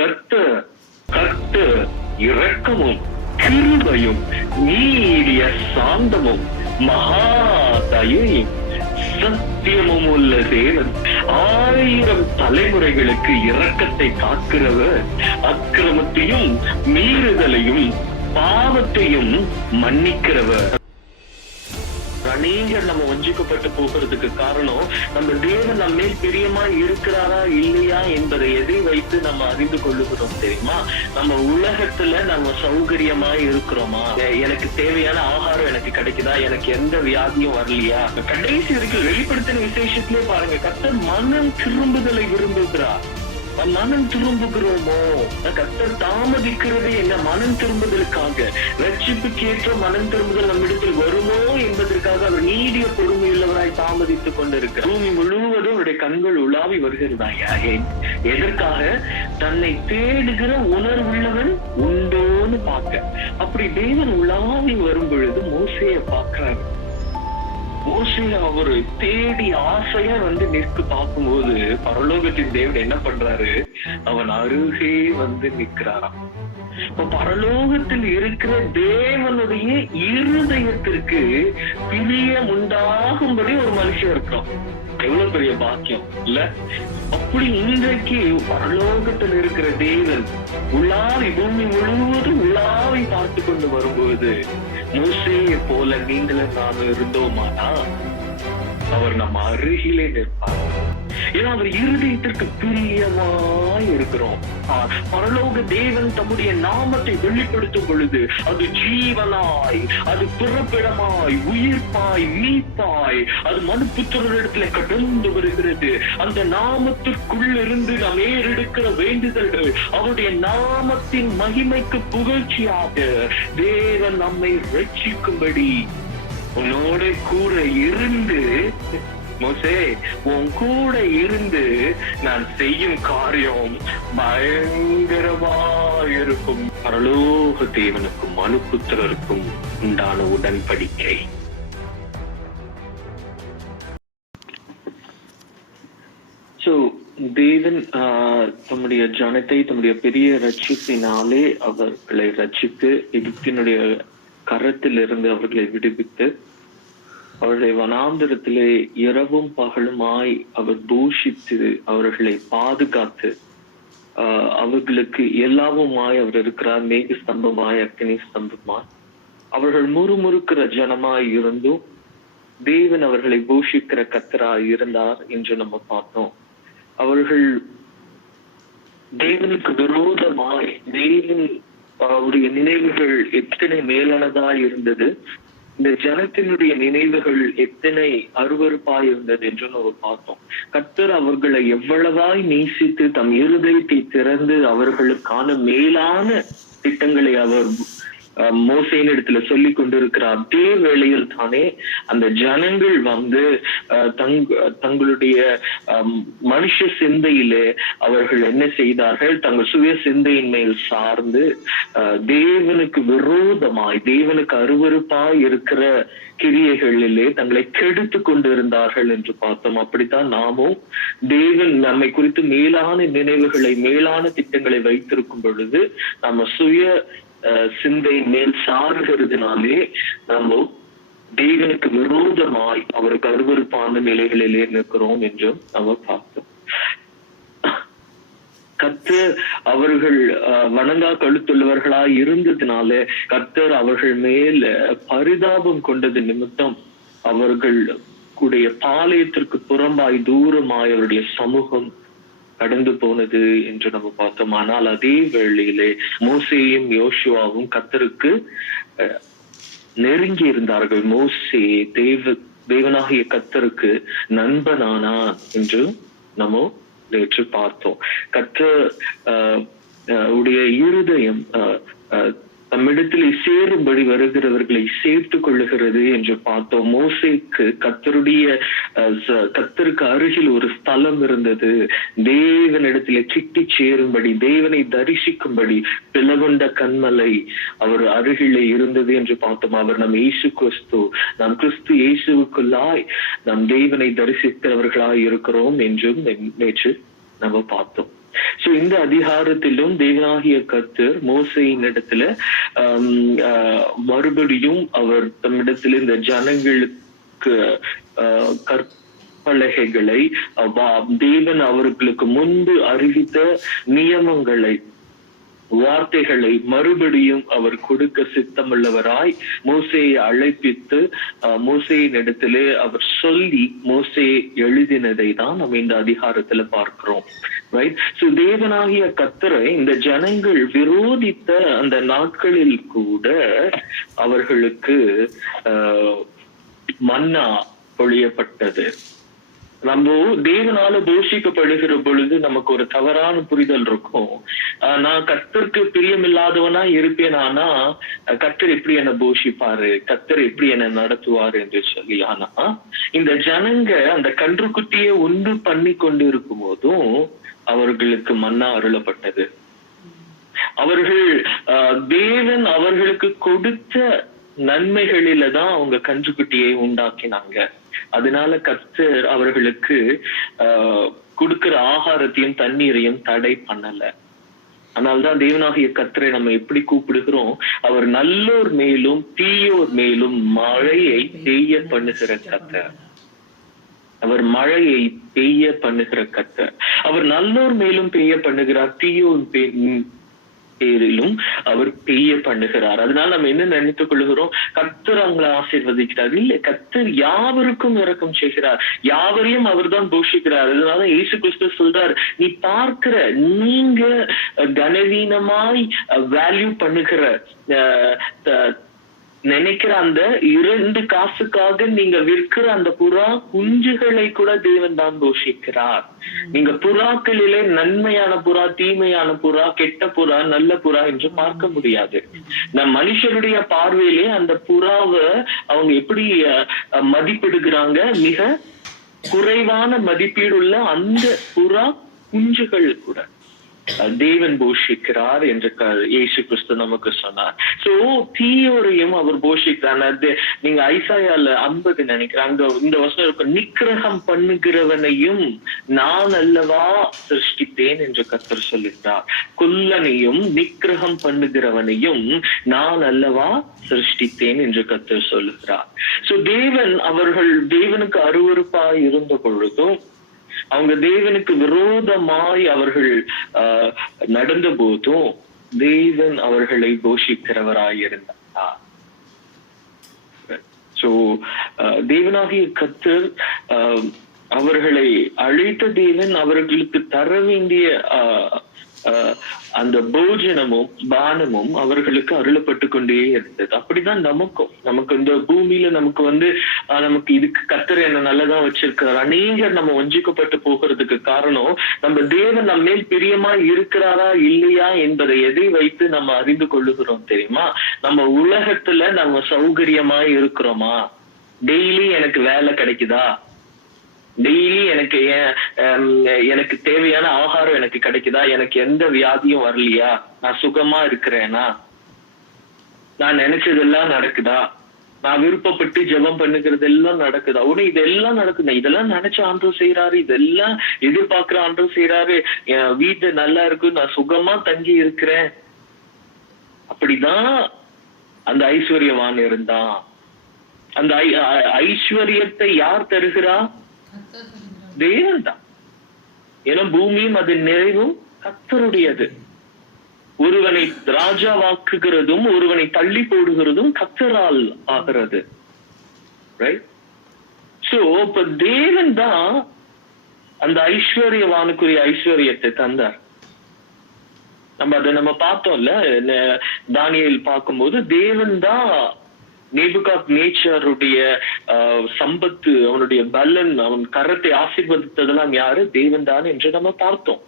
கர்த்தர் கர்த்தர் இரக்கமும் கிருபையும் நீடிய சாந்தமும் மகா தயையும் சத்தியமும் உள்ள தேவன், 1000 தலைமுறைகளுக்கு இரக்கத்தை காக்கிறவர், அக்கிரமத்தையும் மீறுதலையும் பாவத்தையும் மன்னிக்கிறவர். அநேகர் நம்ம வஞ்சிக்கப்பட்டு போகிறதுக்கு காரணம், நம்ம தேவன் நம்ம மேல் பிரியமா இருக்கிறாரா இல்லையா என்பதை எதை வைத்து நம்ம அறிந்து கொள்ளுகிறோம் தெரியுமா? நம்ம உலகத்துல நம்ம சௌகரியமா இருக்கிறோமா? எனக்கு தேவையான ஆகாரம் எனக்கு கிடைக்குதா? எனக்கு எந்த வியாதியும் வரலையா? கடைசி வரைக்கும் வெளிப்படுத்தின விசேஷத்திலே பாருங்க, கர்த்தர் மனம் திரும்புதலை விரும்புகிறார். மனம் திரும்புகிறோமோ? கர்த்தர் தாமதிக்கிறது என்ன? மனம் திரும்புதலுக்காக, ரட்சிப்புக்கு ஏற்ற மனம் திரும்புதல் நம்மிடத்தில் வருமோ என்பதற்காக அவர் நீடிய பொறுமையுள்ளவராய் தாமதித்துக் கொண்டிருக்கிறார். பூமி முழுவதும் அவருடைய கண்கள் உலாவி வருகிறதாயா? எதற்காக? தன்னை தேடுகிற உணர்வுள்ளவன் உண்டோன்னு பார்க்க. அப்படி தேவன் உலாவி வரும் பொழுது மோசேயை பார்க்கிறாரு. மோசே அவரு தேடி ஆசையா நிற்கு பார்க்கும்போது பரலோகத்தின் தேவன் என்ன பண்றாரு? அவன் அருகே நிற்கிறாராம். இப்ப பரலோகத்தில் இருக்கிற தேவனுடைய இருதயத்திற்கு பிரியம் உண்டாகும்படி ஒரு மனுஷன் இருக்கிறோம். எவ்வளவு பெரிய பாக்கியம் இல்ல? அப்படி இன்றைக்கு பரலோகத்தில் இருக்கிற தேவன் உலாவி பூமி முழுவதும் உலாவி பார்த்து கொண்டு வரும்போது, மோசேயை போல நீங்களும் நானும் இருந்தோமானா அவர் நம்ம அருகிலே நிற்பார். ஏன்னா அவர் இருதயத்திற்கு பிரியமாய் இருக்கிறோம். பரலோக தேவன் தம்முடைய நாமத்தை வெளிப்படுத்தும் பொழுது அது ஜீவனாய், அது பிறப்பிடமாய், உயிர்ப்பாய், மீட்பாய், அது மனுப்புத்திரரிடத்துல கடந்து வருகிறது. அந்த நாமத்திற்குள் இருந்து நாம் ஏறெடுக்கிற வேண்டுதல்கள் அவருடைய நாமத்தின் மகிமைக்கு புகழ்ச்சியாக தேவன் நம்மை ரட்சிக்கும்படி உன்னோட கூட இருந்து, மோசே உன் கூட இருந்து நான் செய்யும் காரியம் பயங்கரமா இருக்கும். பரலோக தேவனுக்கும் மனுப்புத்திரருக்கும் உண்டான உடன்படிக்கை. சோ தேவன் தம்முடைய ஜனத்தை தம்முடைய பெரிய ரட்சிப்பினாலே அவர்களை ரட்சித்து எகிப்தினுடைய கரத்தில் இருந்து அவர்களை விடுவித்து அவர்களை வனாந்தரத்திலே இரவும் பகலுமாய் அவர் தூஷித்து அவர்களை பாதுகாத்து அவர்களுக்கு எல்லாவுமாய் அவர் இருக்கிறார். மேக ஸ்தம்பமாய், அக்னி ஸ்தம்பமாய் அவர்கள் முறுமுறுக்கிற ஜனமாய் இருந்தும் தேவன் அவர்களை பூஷிக்கிற கர்த்தராய் இருந்தார் என்று நம்ம பார்த்தோம். அவர்கள் தேவனுக்கு விரோதமாய் தேவன் அவருடைய நினைவுகள் எத்தனை மேலானதாய் இருந்தது, இந்த ஜனத்தினுடைய நினைவுகள் எத்தனை அருவருப்பாய் இருந்தது என்று நம்ம பார்த்தோம். கர்த்தர் அவர்களை எவ்வளவாய் நேசித்து தம் இருதயத்தை திறந்து அவர்களுக்கான மேலான திட்டங்களை அவர் மோசேயின் இடத்துல சொல்லி கொண்டிருக்கிறார். அதே வேளையில் தானே அந்த ஜனங்கள் தங்களுடைய மனுஷ சிந்தையிலே அவர்கள் என்ன செய்தார்கள்? தங்கள் சுய சிந்தையின் மேல் சார்ந்து தேவனுக்கு விரோதமாய், தேவனுக்கு அருவருப்பாய் இருக்கிற கிரியைகளிலே தங்களை கெடுத்து கொண்டிருந்தார்கள் என்று பார்த்தோம். அப்படித்தான் நாமும் தேவன் நம்மை குறித்து மேலான நினைவுகளை, மேலான திட்டங்களை வைத்திருக்கும் பொழுது நம்ம சுய சிந்தை மேல் சாருகிறதுனாலே நம்ம தேவனுக்கு விரோதமாய் அவருக்கு அருவருப்பான நிலைகளிலே நிற்கிறோம் என்றும் நம்ம பார்த்தோம். கர்த்தர் அவர்கள் வணங்கா கழுத்துள்ளவர்களாய் இருந்ததுனால கர்த்தர் அவர்கள் மேல் பரிதாபம் கொண்டது நிமித்தம் அவர்கள் கூடிய பாளையத்திற்கு புறம்பாய் தூரமாய் அவருடைய சமூகம் கடந்து போனது என்று நம்ம பார்த்தோம். ஆனால் அதே வேளையிலே மோசேயும் யோசுவாவும் கர்த்தருக்கு நெருங்கி இருந்தார்கள். மோசே தேவனாகிய கர்த்தருக்கு நண்பனானா என்று நம்ம நேற்று பார்த்தோம். கர்த்தர் உடைய இருதயம் நம்மிடத்தில் சேரும்படி வருகிறவர்களை சேர்த்து கொள்ளுகிறது என்று பார்த்தோம். மோசேக்கு கர்த்தருக்கு அருகில் ஒரு ஸ்தலம் இருந்தது. தேவனிடத்திலே கிட்டி சேரும்படி, தேவனை தரிசிக்கும்படி பிளவுண்ட கண்மலை அவர் அருகிலே இருந்தது என்று பார்த்தோம். அவர் நம் இயேசு கிறிஸ்து, நாம் கிறிஸ்து இயேசுவுக்குள்ளாய் நாம் தேவனை தரிசிக்கிறவர்களாய் இருக்கிறோம் என்றும் நேற்று நம்ம பார்த்தோம். சோ இந்த அதிகாரத்திலும் தேவனாகிய கர்த்தர் மோசேயின் இடத்துல மறுபடியும் அவர் தம்மிடத்துல இந்த ஜனங்களுக்கு கற்பலகைகளை தேவன் அவர்களுக்கு முன்பு அறிவித்த நியமங்களை வார்த்தைகளை மறுபடியும் அவர் கொடுக்க சித்தமுள்ளவராய் மோசேயை அழைப்பித்து மோசேயின் இடத்திலே அவர் சொல்லி மோசே எழுதினதை தான் நம்ம இந்த அதிகாரத்துல பார்க்கிறோம். ரைட். சோ தேவனாகிய கர்த்தரை இந்த ஜனங்கள் விரோதித்த அந்த நாட்களில் கூட அவர்களுக்கு மன்னா பொழியப்பட்டது. நம்ம தேவனால போஷிக்கப்படுகிற பொழுது நமக்கு ஒரு தவறான புரிதல் இருக்கும். நான் கர்த்தருக்கு பிரியமில்லாதவனா இருப்பேன், ஆனா கர்த்தர் எப்படி என்ன போஷிப்பாரு, கர்த்தர் எப்படி என்ன நடத்துவாரு என்று சொல்லி. ஆனா இந்த ஜனங்க அந்த கன்றுக்குட்டியை உண்டு பண்ணி கொண்டு இருக்கும் போதும் அவர்களுக்கு மன்னா அருளப்பட்டது. அவர்கள் தேவன் அவர்களுக்கு கொடுத்த நன்மைகளில தான் அவங்க கன்றுக்குட்டியை உண்டாக்கினாங்க. அதனால கர்த்தர் அவர்களுக்கு கொடுக்கிற ஆகாரத்தையும் தண்ணீரையும் தடை பண்ணல. அதனால்தான் தேவனாகிய கர்த்தரை நம்ம எப்படி கூப்பிடுகிறோம்? அவர் நல்லோர் மேலும் தீயோர் மேலும் மழையை பெய்ய பண்ணுகிற கர்த்தர். அவர் மழையை பெய்ய பண்ணுகிற கர்த்தர். அவர் நல்லோர் மேலும் பெய்ய பண்ணுகிறார், தீயோர் பேரிலும் அவர் பெய்ய பண்ணுகிறார். அதனால நம்ம என்ன நினைத்துக் கொள்ளுகிறோம்? கர்த்தர் அவங்களை ஆசீர்வதிக்கிறார். இல்ல, கர்த்தர் யாவருக்கும் இரக்கம் செய்கிறார், யாவரையும் அவர் தான் போஷிக்கிறார். அதனால இயேசு கிறிஸ்து சொல்றார், நீ பார்க்கிற நீங்க கனவீனமாய் வேல்யூ பண்ணுகிற நினைக்கிற அந்த 2 காசுக்காக நீங்க விற்கிற அந்த புறா குஞ்சுகளை கூட தேவன் தான் போஷிக்கிறார். நீங்க புறாக்களிலே நன்மையான புறா, தீமையான புறா, கெட்ட புறா, நல்ல புறா என்று பார்க்க முடியாது. நம் மனுஷருடைய பார்வையிலே அந்த புறாவை அவங்க எப்படி மதிப்பிடுகிறாங்க? மிக குறைவான மதிப்பீடுள்ள அந்த புறா குஞ்சுகள் கூட தேவன் போஷிக்கிறார் என்று இயேசு கிறிஸ்து நமக்கு சொன்னார். சோ தீயோரையும் அவர் போஷிக்கிறார். நீங்க ஐசாயால 50 நினைக்கிறாங்க, இந்த வசனம் இருக்கும், நிக்கிரகம் பண்ணுகிறவனையும் நான் அல்லவா சிருஷ்டித்தேன் என்று கர்த்தர் சொல்லுகிறார். கொல்லனையும் நிக்கிரகம் பண்ணுகிறவனையும் நான் அல்லவா சிருஷ்டித்தேன் என்று கர்த்தர் சொல்லுகிறார். சோ தேவன் அவர்கள் தேவனுக்கு அருவருப்பாய் இருந்த பொழுதும், அவங்க தேவனுக்கு விரோதமாய் அவர்கள் நடந்த போதும் தேவன் அவர்களை போஷிக்கிறவராயிருந்தார். சோ தேவனாகிய கர்த்தர் அவர்களை அழைத்த தேவன் அவர்களுக்கு தர வேண்டிய அந்த போஜனமும் பானமும் அவர்களுக்கு அருளப்பட்டு கொண்டே இருந்தது. அப்படிதான் நமக்கு இந்த பூமியில நமக்கு இதுக்கு கர்த்தர் என்ன நல்லதான் வச்சிருக்கிறார். அநேகர் நம்ம வஞ்சிக்கப்பட்டு போகிறதுக்கு காரணம், நம்ம தேவன் நம்ம மேல் பிரியமா இருக்கிறாரா இல்லையா என்பதை எதை வைத்து நம்ம அறிந்து கொள்ளுகிறோம் தெரியுமா? நம்ம உலகத்துல நம்ம சௌகரியமா இருக்கிறோமா? டெய்லி எனக்கு வேலை கிடைக்குதா? டெய்லி எனக்கு தேவையான ஆகாரம் எனக்கு கிடைக்குதா? எனக்கு எந்த வியாதியும் வரலையா? நான் சுகமா இருக்கிறேனா? நான் நினைச்சதெல்லாம் நடக்குதா? நான் விருப்பப்பட்டு ஜெபம் பண்ணுகிறது எல்லாம் நடக்குதா? இதெல்லாம் நடக்குது. இதெல்லாம் நினைச்ச ஆண்டவர் செய்யறாரு, இதெல்லாம் எதிர்பார்க்கிற ஆண்டவர் செய்யறாரு. என் வீட்டு நல்லா இருக்கு, நான் சுகமா தங்கி இருக்கிறேன். அப்படிதான் அந்த ஐஸ்வர்யவான் இருந்தான். அந்த ஐஸ்வர்யத்தை யார் தருகிறா? தேவன் தான். ஏன்னா பூமியும் அதன் நிறைவும் கர்த்தருடையது. ஒருவனை ராஜாவாக்குகிறதும் ஒருவனை தள்ளி போடுகிறதும் கர்த்தரால் ஆகிறது. ரைட்? சோ இப்ப தேவன் தான் அந்த ஐஸ்வர்யவானுக்குரிய ஐஸ்வர்யத்தை தந்தார். நம்ம பார்த்தோம்ல, தானியேல் பார்க்கும்போது தேவன் தான் நேபுகாத்நேச்சாருடைய சம்பத்து, அவனுடைய பலன், அவன் கரத்தை ஆசீர்வதித்ததெல்லாம் யாரு? தேவன் தான் என்று நம்ம பார்த்தோம்.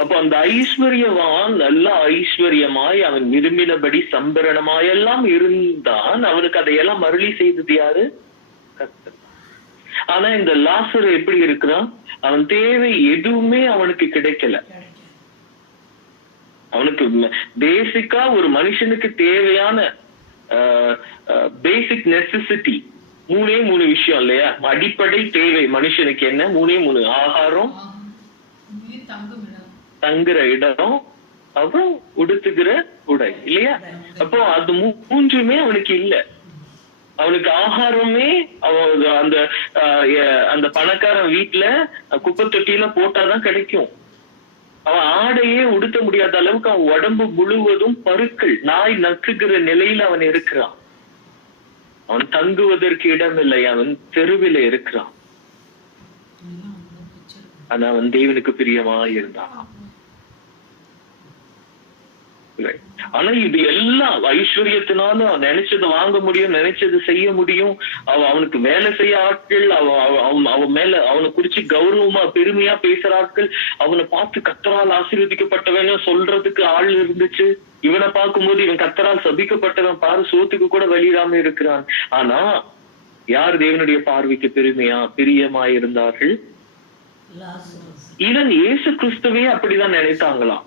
அப்போ அந்த ஐஸ்வர்யவான் நல்ல ஐஸ்வர்யமாய் அவன் விரும்பினபடி சம்பரணமாயெல்லாம் இருந்தான். அவனுக்கு அதையெல்லாம் மருளி செய்தது யாரு? கர்த்தர். ஆனா இந்த லாசர் எப்படி இருக்கிறான்? அவன் தேவை எதுவுமே அவனுக்கு கிடைக்கல. அவனுக்கு பேசிக்கா ஒரு மனுஷனுக்கு தேவையான பேசிக் நெசசிட்டி 3 விஷயம் இல்லையா? அடிப்படை தேவை மனுஷனுக்கு என்ன? 3 ஆகாரம், தங்குற இடம், அவன் உடுத்துக்கிற உடை இல்லையா? அப்போ அது மூன்றுமே அவனுக்கு இல்ல. அவனுக்கு ஆகாரமே அந்த அந்த பணக்காரன் வீட்டுல குப்பை தொட்டியில போட்டாதான் கிடைக்கும். அவன் ஆடையே உடுத்த முடியாத அளவுக்கு அவன் உடம்பு முழுவதும் பருக்கள், நாய் நக்குகிற நிலையில அவன் இருக்கிறான். அவன் தங்குவதற்கு இடம் இல்லை, அவன் தெருவில இருக்கிறான். ஆனா அவன் தேவனுக்கு பிரியமா இருந்தான். ஆனா இது எல்லாம் ஐஸ்வர்யத்தினால அவன் நினைச்சதை வாங்க முடியும், நினைச்சது செய்ய முடியும். அவனுக்கு வேலை செய்ய ஆட்கள், அவன் மேல அவனை குறிச்சு கௌரவமா பெருமையா பேசுற ஆட்கள், அவனை பார்த்து கர்த்தரால் ஆசீர்வதிக்கப்பட்டவன் சொல்றதுக்கு ஆள் இருந்துச்சு. இவனை பார்க்கும்போது இவன் கர்த்தரால் சபிக்கப்பட்டவன், பாரு சோத்துக்கு கூட வழியிடாம இருக்கிறான். ஆனா யார் தேவனுடைய பார்வைக்கு பிரியமா இருந்தார்கள்? இவன் இயேசு கிறிஸ்துவே அப்படிதான் நினைத்தாங்களாம்.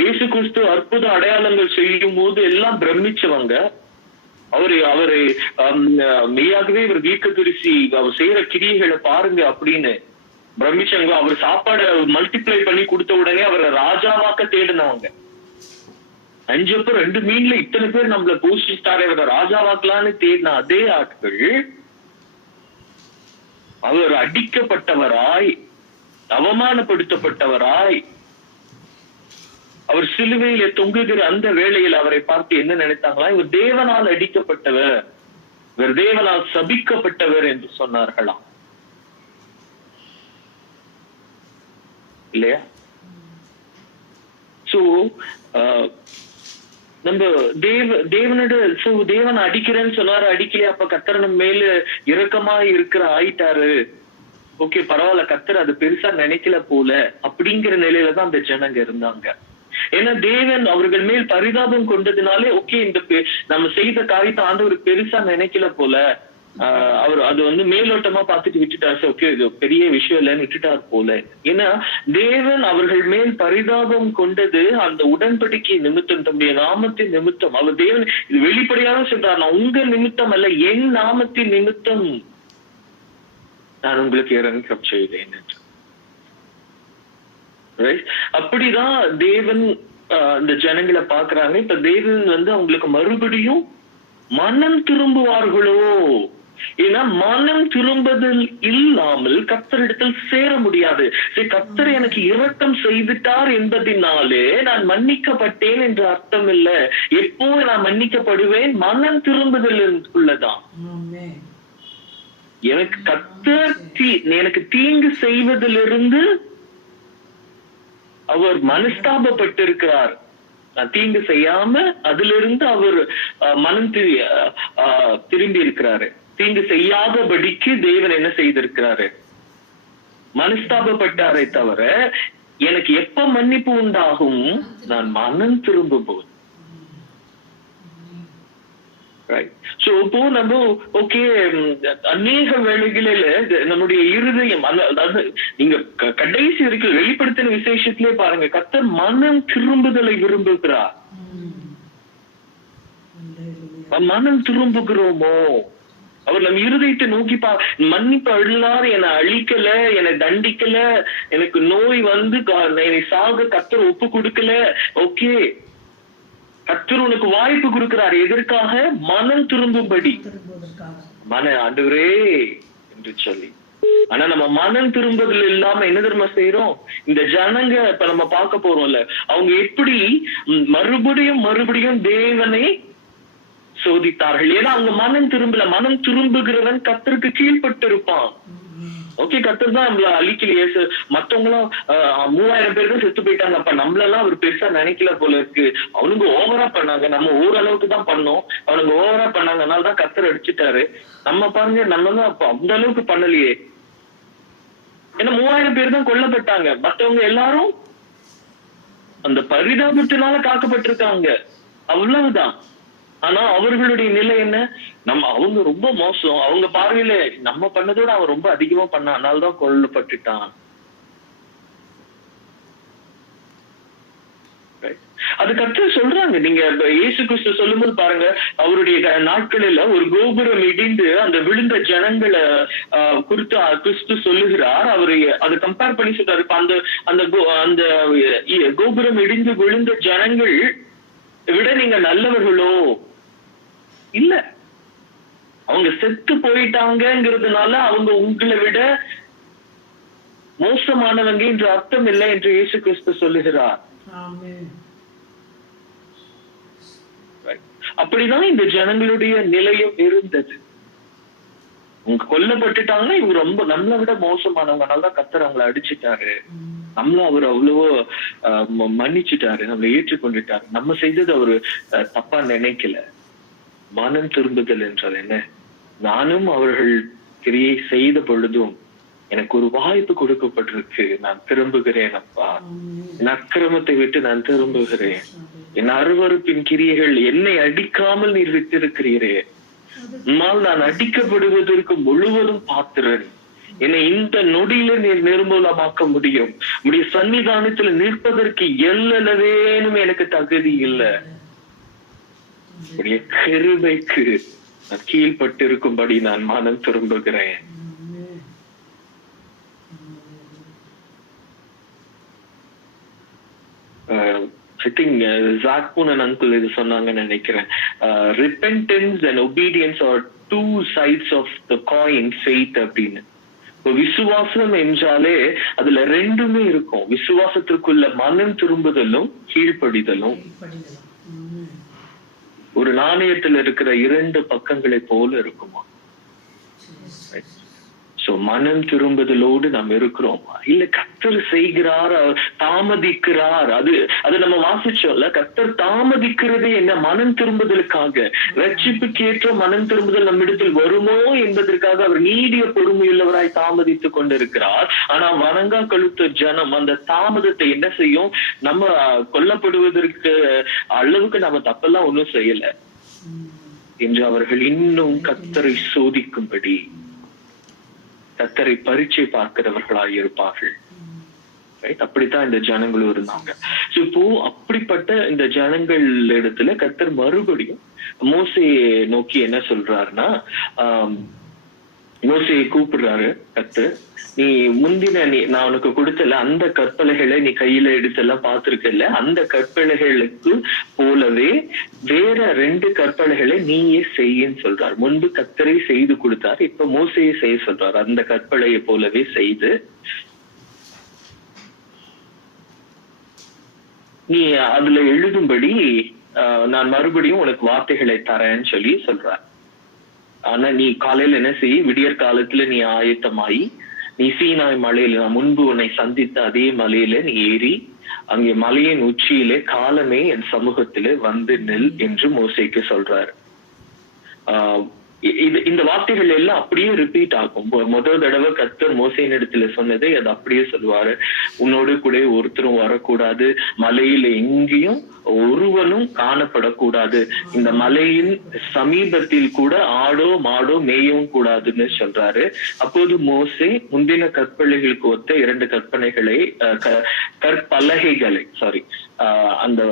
இயேசு கிறிஸ்து அற்புத அடையாளங்கள் செய்யும் போது எல்லாம் பிரமிச்சவங்க. அவரு மெய்யாகவே இவர் தீர்க்கதரிசி, அவர் செய்யற கிரியைகளை பாருங்க அப்படின்னு பிரமிச்சவங்க. அவர் சாப்பாடு மல்டிப்ளை பண்ணி கொடுத்த உடனே அவரை ராஜாவாக்க தேடினவங்க. 5 அப்ப 2 மீன்ல இத்தனை பேர் நம்மள போஷித்தாரே, அவரை ராஜாவாக்கலான்னு தேடின அதே ஆட்கள் அவர் அடிக்கப்பட்டவராய், அவமானப்படுத்தப்பட்டவராய், அவர் சிலுவையில தொங்குகிற அந்த வேளையில் அவரை பார்த்து என்ன நினைத்தாங்களா? இவர் தேவனால் அடிக்கப்பட்டவர், இவர் தேவனால் சபிக்கப்பட்டவர் என்று சொன்னார்களாம். இல்லையா? சோ நம்ம தேவன் அடிக்கிறேன்னு சொன்னாரு, அடிக்கலையா? அப்ப கர்த்தர் நம்ம மேல இரக்கமா இருக்கிற ஆயிட்டாரு, ஓகே பரவாயில்ல, கர்த்தர் அது பெருசா நினைக்கல போல அப்படிங்கிற நிலையில தான் அந்த ஜனங்க இருந்தாங்க. ஏன்னா தேவன் அவர்கள் மேல் பரிதாபம் கொண்டதுனாலே, ஓகே இந்த நம்ம செய்த காரியத்தை ஆண்டவர் பெருசா நினைக்கல போல, அவர் அது மேலோட்டமா பார்த்துட்டு விட்டுட்டாரு, ஓகே இது பெரிய விஷயம் இல்லைன்னு விட்டுட்டார் போல. ஏன்னா தேவன் அவர்கள் மேல் பரிதாபம் கொண்டது அந்த உடன்படிக்கை நிமித்தம், தம்முடைய நாமத்தின் நிமித்தம். அவர் தேவன் இது வெளிப்படையாக சொல்றார், நான் உங்க நிமித்தம் அல்ல, என் நாமத்தின் நிமித்தம் நான் உங்களுக்கு இரக்கம் செய்தேன் என்று. அப்படிதான் தேவன் இந்த ஜனங்களை பாக்குறாங்க. இப்ப தேவன் அவங்களுக்கு மறுபடியும் மனம் திரும்புவார்களோ? ஏன்னா மனம் திரும்புதல் இல்லாமல் கர்த்தரிடத்தில் சேர முடியாது. கர்த்தர் எனக்கு இரக்கம் செய்துட்டார் என்பதினாலே நான் மன்னிக்கப்பட்டேன் என்று அர்த்தம் இல்ல. எப்போ நான் மன்னிக்கப்படுவேன்? மனம் திரும்புதல் உள்ளதான். எனக்கு கர்த்தர் எனக்கு தீங்கு செய்வதிலிருந்து அவர் மனஸ்தாபப்பட்டிருக்கிறார். நான் தீங்கு செய்யாம அதிலிருந்து அவர் மனம் திரும்பி இருக்கிறாரு. தீங்கு செய்யாதபடிக்கு தேவன் என்ன செய்திருக்கிறாரு? மனஸ்தாபப்பட்டாரை தவிர எனக்கு எப்ப மன்னிப்பு உண்டாகும்? நான் மனம் திரும்பும் போது. இப்போ நம்ம ஓகே அநேக வேளைகளில நம்முடைய இருதயம், அதாவது நீங்க கடைசி வரைக்கும் வெளிப்படுத்தின விசேஷத்திலே பாருங்க, கர்த்தர் மனம் திரும்புதலை விரும்புகிறார். மனம் திரும்புகிறோமோ? அவர் நம் இருதயத்தை நோக்கி மன்னிப்பு அழுதார், என்னை அழிக்கல, என்னை தண்டிக்கல, எனக்கு நோய் என்னை சாக கர்த்தர் ஒப்பு கொடுக்கல, ஓகே கர்த்தர் உனக்கு வாய்ப்பு கொடுக்கிறார். எதற்காக? மனம் திரும்பும்படி. ஆண்டவரே என்று சொல்லி. ஆனா நம்ம மனம் திரும்புதல் இல்லாம என்ன தெரியுமா செய்யறோம்? இந்த ஜனங்க இப்ப நம்ம பார்க்க போறோம்ல, அவங்க எப்படி மறுபடியும் தேவனை சோதித்தார்கள். ஏன்னா அவங்க மனம் திரும்பல. மனம் திரும்புகிறவன் கர்த்தருக்கு கீழ்பட்டு இருப்பான். ஓகே கர்த்தர் தான் நம்மள அழிக்கலையே, மத்தவங்களும் 3000 பேர் தான் செத்து போயிட்டாங்க, அப்ப நம்மளெல்லாம் அவர் பெருசா நினைக்கல போல இருக்கு. அவனுங்க ஓவரா பண்ணாங்க, நம்ம ஓரளவுக்கு தான் பண்ணோம், அவனுங்க ஓவரா பண்ணாங்க, அதனாலதான் கர்த்தர் அடிச்சுட்டாரு. நம்ம பாருங்க, நம்ம தான் அப்ப அந்த அளவுக்கு பண்ணலையே. ஏன்னா 3000 பேர் தான் கொல்லப்பட்டாங்க, மற்றவங்க எல்லாரும் அந்த பரிதாபத்தினால காக்கப்பட்டிருக்காங்க, அவ்வளவுதான். ஆனா அவர்களுடைய நிலை என்ன? அவங்க ரொம்ப மோசம், அவங்க பார்வையில நம்ம பண்ணதோட அவன் ரொம்ப அதிகமா பண்ணான், அதனாலதான் கொல்லப்பட்டுட்டான். அது கர்த்தர் சொல்றாங்க. நீங்க இயேசு கிறிஸ்து சொல்லும்போது பாருங்க, அவருடைய நாட்களில ஒரு கோபுரம் இடிந்து அந்த விழுந்த ஜனங்களை குறித்து கிறிஸ்து சொல்லுகிறார். அவரு அதை கம்பேர் பண்ணி சொல்றாரு. அந்த அந்த கோபுரம் இடிந்து விழுந்த ஜனங்கள் விட நீங்க நல்லவர்களோ? இல்ல, அவங்க செத்து போயிட்டாங்கிறதுனால அவங்க உங்களை விட மோசமானவங்க என்று அர்த்தம் இல்லை என்று இயேசு கிறிஸ்து சொல்லுகிறார். அப்படிதான் இந்த ஜனங்களுடைய நிலையம் இருந்தது. அவங்க கொல்லப்பட்டுட்டாங்கன்னா இவங்க ரொம்ப நம்மளை விட மோசமானவங்க, நல்லா கர்த்தர் அவங்களை அடிச்சுட்டாரு, நம்மள அவர் அவ்வளவோ மன்னிச்சுட்டாரு, நம்மளை ஏற்றுக்கொண்டுட்டாரு, நம்ம செய்தது அவரு தப்பா நினைக்கல. மனம் திரும்புதல் என்றால் என்ன? நானும் அவர்கள் கிரியை செய்த பொழுதும் எனக்கு ஒரு வாய்ப்பு கொடுக்கப்பட்டிருக்கு, நான் திரும்புகிறேன் அப்பா, என் அக்கிரமத்தை விட்டு நான் திரும்புகிறேன், என் அருவருப்பின் கிரியைகள் என்னை அடிக்காமல் நீர் விட்டிருக்கிறீரே, நான் அடிக்கப்படுவதற்கு முழுவதும் பாத்திரன், என்னை இந்த நொடியில நீர் நிர்மூலமாக்க முடியும், உடைய சன்னிதானத்துல நிற்பதற்கு எல்லளவேனும் எனக்கு தகுதி இல்லை, உடைய கிருபைக்கு நான் கீழ்பட்டு இருக்கும்படி நான் மனம் திரும்புகிறேன். அங்கிள் இது சொன்னாங்கன்னு நினைக்கிறேன். repentance and obedience are two sides of the coin faith அப்படின்னு. இப்போ விசுவாசம் என்றாலே அதுல ரெண்டுமே இருக்கும். விசுவாசத்திற்குள்ள மனம் திரும்புதலும் கீழ்ப்படிதலும் ஒரு நாணயத்துல இருக்கிற இரண்டு பக்கங்களை போல இருக்குமா? சோ மனம் திரும்புதலோடு நாம் இருக்கிறோம். இல்ல கர்த்தர் செய்கிறார், தாமதிக்கிறார், அது நம்ம வாசிச்சோம்ல. கர்த்தர் தாமதிக்கிறதே என்ன? மனம் திரும்புதலுக்காக, ரட்சிப்புக்கேற்ற மனம் திரும்புதல் நம்மிடத்தில் வருமோ என்பதற்காக அவர் நீடிய பொறுமையுள்ளவராய் தாமதித்துக் கொண்டிருக்கிறார். ஆனா வணங்கா கழுத்த ஜனம் அந்த தாமதத்தை என்ன செய்யும்? நம்ம கொல்லப்படுவதற்கு அளவுக்கு நம்ம தப்பெல்லாம் ஒன்னும் செய்யல என்று அவர்கள் இன்னும் கர்த்தரை சோதிக்கும்படி, கர்த்தரை பரீட்சை பார்க்கிறவர்களாக இருப்பார்கள். அப்படித்தான் இந்த ஜனங்களும் இருந்தாங்க. இப்போ அப்படிப்பட்ட இந்த ஜனங்கள் இடத்துல கர்த்தர் மறுபடியும் மோசேயை நோக்கி என்ன சொல்றாருன்னா, மோசேயை கூப்பிடுறாரு கர்த்தர். நீ முந்தின நான் உனக்கு கொடுத்தல அந்த கற்பலைகளை நீ கையில எடுத்தெல்லாம் பார்த்திருக்கல, அந்த கற்பலைகளுக்கு போலவே வேற 2 கற்பலைகளை நீயே செய்யன்னு சொல்றார். முன்பு கர்த்தரை செய்து கொடுத்தார், இப்ப மோசையை செய்ய சொல்றார். அந்த கற்பலையை போலவே செய்து நீ அதுல எழுதும்படி நான் மறுபடியும் உனக்கு வார்த்தைகளை தரேன்னு சொல்லி சொல்றார். ஆனா நீ காலையில என்ன செய்ய, விடியற் காலத்துல நீ ஆயத்தமாயி நீ சீனாய் மலையில, நான் முன்பு உன்னை சந்தித்த அதே மலையில நீ ஏறி அங்கே மலையின் உச்சியிலே காலமே என் சமூகத்திலே வந்து நெல் என்று மோசேக்கு சொல்றாரு. இந்த வார்த்தைகள் எல்லாம் அப்படியே ரிப்பீட் ஆகும். முதல் தடவை கர்த்தர் மோசேயின் இடத்துல சொன்னதை அது அப்படியே சொல்லுவாரு. உன்னோடு கூட ஒருத்தரும் வரக்கூடாது, மலையில எங்கேயும் ஒருவனும் காணப்படக்கூடாது, இந்த மலையின் சமீபத்தில் கூட ஆடோ மாடோ மேயவும் கூடாதுன்னு சொல்றாரு. அப்போது மோசே முந்தின கற்பனைகளுக்கு ஒத்த 2 கற்பனைகளை கற்பலகைகளை அந்த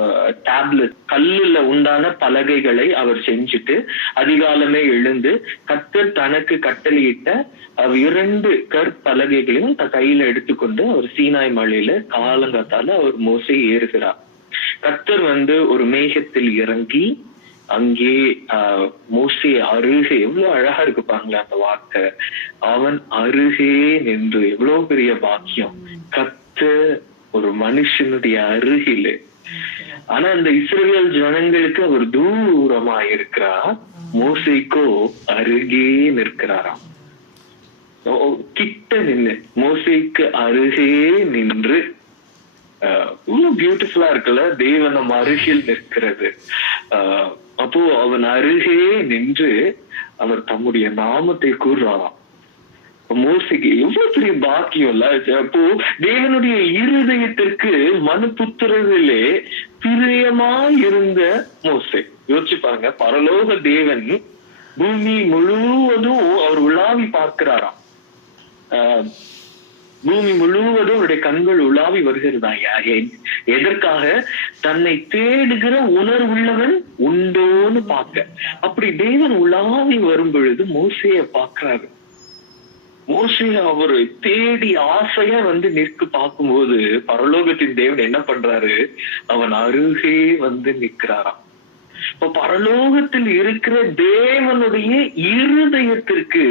டேப்லெட் கல்லுல உண்டான பலகைகளை அவர் செஞ்சுட்டு அதிகாலமே எழுந்து கர்த்தர் தனக்கு கட்டளையிட்ட 2 கற்பலகைகளையும் கையில எடுத்துக்கொண்டு அவர் சீனாய் மலையில காலங்காத்தால அவர் மோசே ஏறுகிறார். கர்த்தர் ஒரு மேகத்தில் இறங்கி அங்கே மோசே அருகே, எவ்வளவு அழகா இருக்கு பாருங்களேன் அந்த வார்த்தை, அவன் அருகே நின்று. எவ்வளவு பெரிய பாக்கியம், கர்த்தர் ஒரு மனுஷனுடைய அருகில. ஆனா அந்த இஸ்ரவேல் ஜனங்களுக்கு அவர் தூரமா இருக்கிறார், மோசேக்கோ அருகே நிற்கிறாராம். கிட்ட நின்று மோசேக்கு அருகே நின்று, இவ்வளவு பியூட்டிஃபுல்லா இருக்குல்ல, தேவன் நம்ம அருகில் நிற்கிறது. அப்போ அவன் அருகே நின்று அவர் தம்முடைய நாமத்தை கூறுறாராம். மோசைக்கு எவ்வளவு பெரிய பாக்கியம் இல்ல. அப்போ தேவனுடைய இருதயத்திற்கு மனுபுத்திரர்களே பிரியமா இருந்த மோசே, யோசிச்சு பாருங்க, பரலோக தேவன் பூமி முழுவதும் அவர் உலாவி பார்க்கிறாராம். பூமி முழுவதும் அவருடைய கண்கள் உலாவி வருகிறதாயா. எதற்காக? தன்னை தேடுகிற உணர்வுள்ளவன் உண்டோன்னு பார்க்க. அப்படி தேவன் உலாவி வரும் பொழுது மோசேய பார்க்கிறாரு. மோசே அவரை தேடி ஆசையா நிற்கு பார்க்கும்போது பரலோகத்தின் தேவன் என்ன பண்றாரு? அவன் அருகே நிற்கிறாராம். இப்ப பரலோகத்தில் இருக்கிற தேவனுடைய இருதயத்திற்கு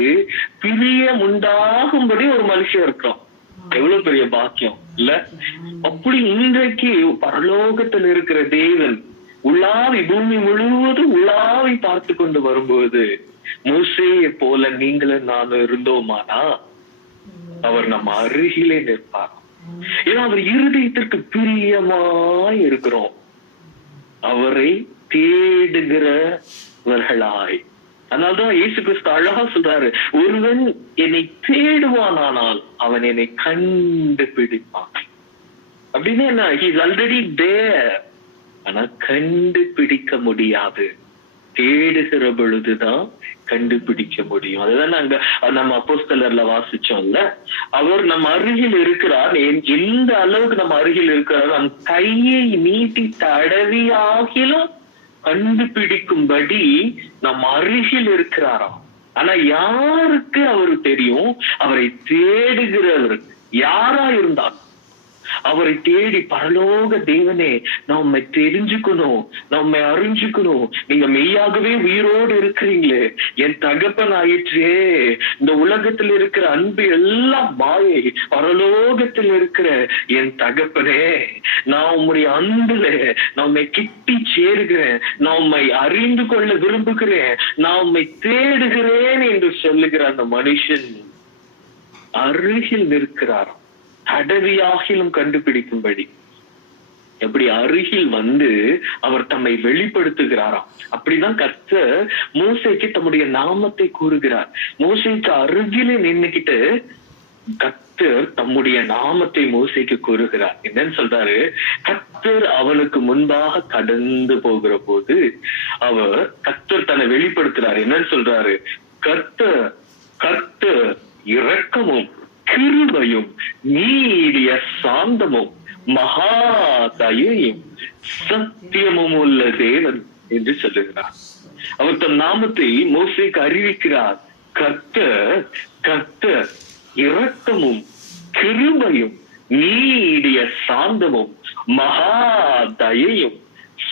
பிரியம் உண்டாகும்படி ஒரு மனுஷன் இருக்கிறான். எவ்வளவு பெரிய பாக்கியம் இல்ல? அப்படி இன்றைக்கு பரலோகத்தில் இருக்கிற தேவன் உலாவி பூமி முழுவதும் உலாவி பார்த்து கொண்டு வரும்போது மோசேயை போல நீங்களும் நானும் இருந்தோமானா அவர் நம்ம அருகிலே நிற்பார். ஏன்னா அவர் இருதயத்திற்கு பிரியமாய் இருக்கிறோம். அவரை தேடுகிறவர்களாய். அதனால்தான் இயேசு கிறிஸ்து அழகா சொல்றாரு, ஒருவன் என்னை தேடுவானால் அவன் என்னை கண்டுபிடிப்பான். அப்படின்னு என்ன? He's already there. ஆனா கண்டுபிடிக்க முடியாது. தேடுகிற பொழுதுதான் கண்டுபிடிக்க முடியும். அதுதான் நாங்க நம்ம அப்போஸ்தலர்ல வாசிச்சோம்ல. அவர் நம்ம அருகில் இருக்கிறார். எந்த அளவுக்கு நம்ம அருகில் இருக்கிறார்? நம் கையை நீட்டி தடவியாகிலும் கண்டுபிடிக்கும்படி நம் அருகில் இருக்கிறாராம். ஆனா யாருக்கு அவரு தெரியும்? அவரை தேடுகிறவருக்கு. யாரா இருந்தாலும் அவரை தேடி பரலோக தேவனே நம்மை தெரிஞ்சுக்கணும், நம்மை அறிஞ்சுக்கணும், நீங்க மெய்யாகவே உயிரோடு இருக்கிறீங்களே, என் தகப்பன் ஆயிற்றே, இந்த உலகத்தில் இருக்கிற அன்பு எல்லாம் மாயை, பரலோகத்தில் இருக்கிற என் தகப்பனே, நான் உம்முடைய அன்புல நம்மை கிட்டி சேருகிறேன், நான் உம்மை அறிந்து கொள்ள விரும்புகிறேன், நான் உம்மை தேடுகிறேன் என்று சொல்லுகிற அந்த மனுஷன் அருகில் நிற்கிறாராம். தடவியாகிலும் கண்டுபிடிக்கும்படி. எப்படி அருகில் அவர் தம்மை வெளிப்படுத்துகிறாராம். அப்படிதான் கர்த்தர் மோசேக்கு தம்முடைய நாமத்தை கூறுகிறார். மோசேக்கு அருகிலே நின்னுக்கிட்டு கர்த்தர் தம்முடைய நாமத்தை மோசேக்கு கூறுகிறார். என்னன்னு சொல்றாரு? கர்த்தர் அவனுக்கு முன்பாக கடந்து போகிற போது கர்த்தர் தன்னை வெளிப்படுத்துறாரு. என்னன்னு சொல்றாரு? கர்த்தர் கர்த்தர் இரக்கமும் கிருபையும் நீடிய சாந்தமும் மகா தயையும் சத்தியமும் உள்ள தேவன் என்று சொல்லுகிறார். அவர் தன் நாமத்தை மோசேக்கு அறிவிக்கிறார். கர்த்தர் கர்த்தர் இரக்கமும் கிருபையும் நீடிய சாந்தமும் மகா தயையும்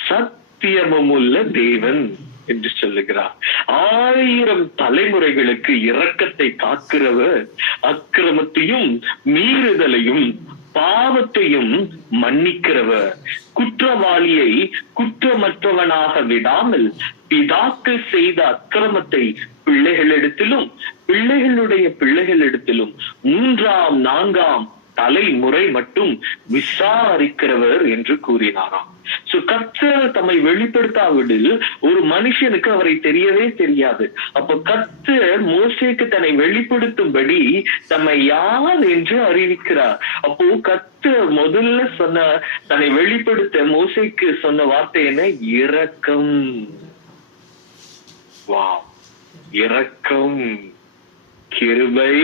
சத்தியமும் உள்ள தேவன் என்று சொல்லுகிறார். 1000 தலைமுறைகளுக்கு இரக்கத்தை காக்கிறவர், அக்கிரமத்தையும் மீறுதலையும் பாவத்தையும் மன்னிக்கிறவர், குற்றவாளியை குற்றமற்றவனாக விடாமல் பிதாக்கள் செய்த அக்கிரமத்தை பிள்ளைகளிடத்திலும் பிள்ளைகளுடைய பிள்ளைகளிடத்திலும் 3ஆம் 4ஆம் தலைமுறை மட்டும் விசாரிக்கிறவர் என்று கூறினாராம். சோ கர்த்தர் தம்மை வெளிப்படுத்தாவிடில் ஒரு மனுஷனுக்கு அவரை தெரியவே தெரியாது. அப்ப கர்த்தர் மோசேக்கு தன்னை வெளிப்படுத்தும்படி தம்மை யார் என்று அறிவிக்கிறார். அப்போ கர்த்தர் முதல்ல சொன்ன தன்னை வெளிப்படுத்த மோசேக்கு சொன்ன வார்த்தை என்ன? இரக்கம். வா, இரக்கம், கிருபை,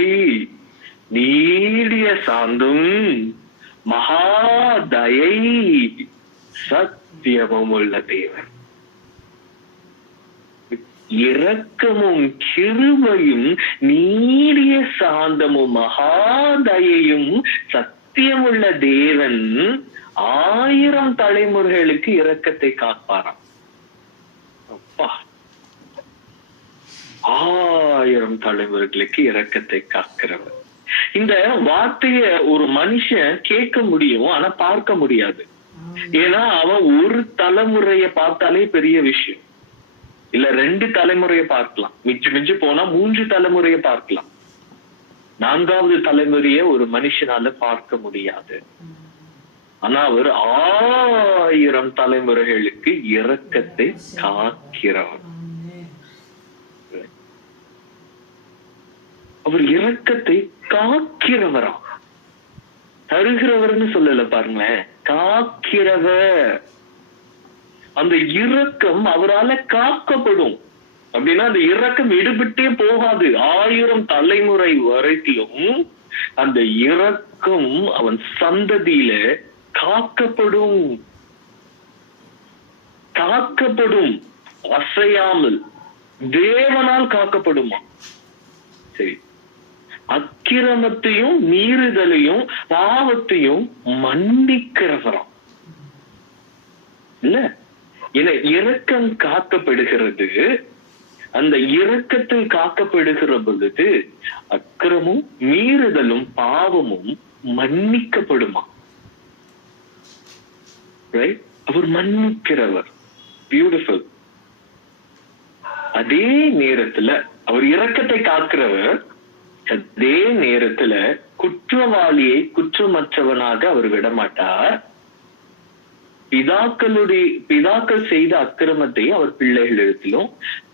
நீடிய சாந்தம், மகா தயை, சத்தியமும் உள்ள தேவன். இரக்கமும் கிருபையும் நீடிய சாந்தமும் மகாதயையும் சத்தியமுள்ள தேவன் 1000 தலைமுறைகளுக்கு இரக்கத்தை காப்பாராம். அப்பா, 1000 தலைமுறைகளுக்கு இரக்கத்தை காக்கிறவர். இந்த வார்த்தைய ஒரு மனுஷன் கேட்க முடியும், ஆனா பார்க்க முடியாது. ஏன்னா அவன் ஒரு தலைமுறைய பார்த்தாலே பெரிய விஷயம். இல்ல 2 தலைமுறைய பார்க்கலாம், மிஞ்சு மிஞ்சு போனா 3 தலைமுறைய பார்க்கலாம். 4வது தலைமுறைய ஒரு மனுஷனால பார்க்க முடியாது. ஆனா அவர் 1000 தலைமுறைகளுக்கு இரக்கத்தை காக்கிறவர். அவர் இரக்கத்தை காக்கிறவரா, தருகிறவர்னு சொல்லல பாருங்களேன், காக்கிறவர். அந்த இரக்கம் அவரால காக்கப்படும். அப்படின்னா அந்த இரக்கம் எடுபட்டே போகாது. 1000 தலைமுறை வரைக்கும் அந்த இரக்கம் அவன் சந்ததியில காக்கப்படும், காக்கப்படும், அசையாமல் தேவனால் காக்கப்படுமா. சரி, அக்கிரமத்தையும் மீறுதலையும் பாவத்தையும் மன்னிக்கிறவராம் இல்ல. என இரக்கம் காக்கப்படுகிறது. அந்த இரக்கத்தில் காக்கப்படுகிற பொழுது அக்கிரமும் மீறுதலும் பாவமும் மன்னிக்கப்படுமா. அவர் மன்னிக்கிறவர். பியூட்டிஃபுல். அதே நேரத்துல அவர் இரக்கத்தை காக்கிறவர், அதே நேரத்துல குற்றவாளியை குற்றமற்றவனாக அவர் விடமாட்டார். பிதாக்கள் செய்த அக்கிரமத்தை அவர் பிள்ளைகளிடத்திலும்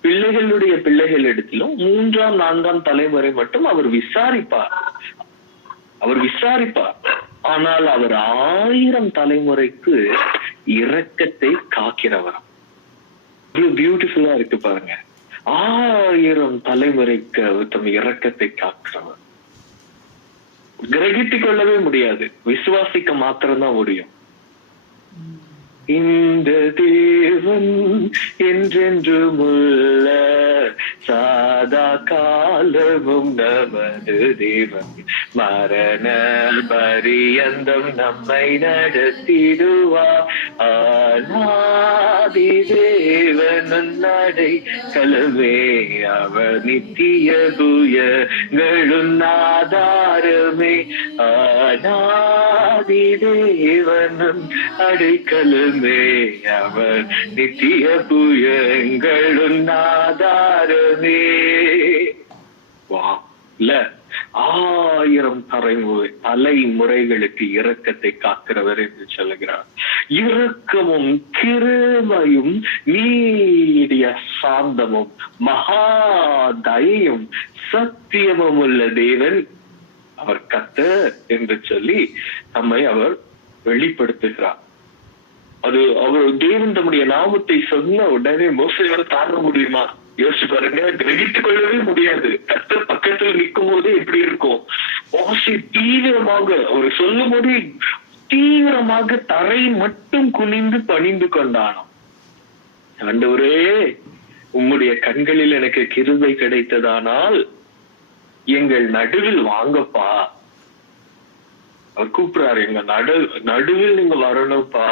பிள்ளைகளுடைய பிள்ளைகளிடத்திலும் 3ஆம் 4ஆம் தலைமுறை மட்டும் அவர் விசாரிப்பார். ஆனால் அவர் 1000 தலைமுறைக்கு இரக்கத்தை காக்கிறவர். பியூட்டிஃபுல்லா இருக்கு பாருங்க. 1000 தலைமுறைக்கு அவர் தம் இரக்கத்தை காக்கிறவர். கிரகித்துக் கொள்ளவே முடியாது, விசுவாசிக்க மாத்திரம்தான் முடியும். இந்த தேவன் என்றென்றும் உள்ள சாதா காலமும் நமது தேவன், மரண பரியந்தம் நம்மை நடத்திடுவார். ஆனாதி தேவன் நடை கலவே அவர் நித்திய புயங்களும் ஆதாரமே. ஆனாதி தேவன் அடைக்கலமே அவர் நித்திய புயங்களும் ஆதாரமே. வா இல்ல, 1000 தலைமுறைகளுக்கு இரக்கத்தை காக்கிறவர் என்று சொல்லுகிறார். இரக்கமும் கிருபையும் நீடிய சாந்தமும் மகாதயையும் சத்தியமும் உள்ள தேவன் அவர் கர்த்தர் என்று சொல்லி நம்மை அவர் வெளிப்படுத்துகிறார். அது அவர் தேவன் தம்முடைய நாமத்தை சொன்ன உடனே மோசையோட தாங்க முடியுமா? யோசிச்சு பாருங்க. கிரகித்துக் கொள்ளவே முடியாது. கர்த்தர் பக்கத்தில் நிற்கும் போது எப்படி இருக்கும்? மோசே தீவிரமாக அவர் சொல்லும் போது தீவிரமாக தரை மட்டும் குனிந்து பணிந்து கொண்டானாம். ஆண்டவரே, உம்முடைய கண்களில் எனக்கு கிருபை கிடைத்ததானால் எங்கள் நடுவில் வாங்கப்பா. அவர் கூப்பிடுறாரு, எங்க நடுவில் நீங்க வரணும்ப்பா.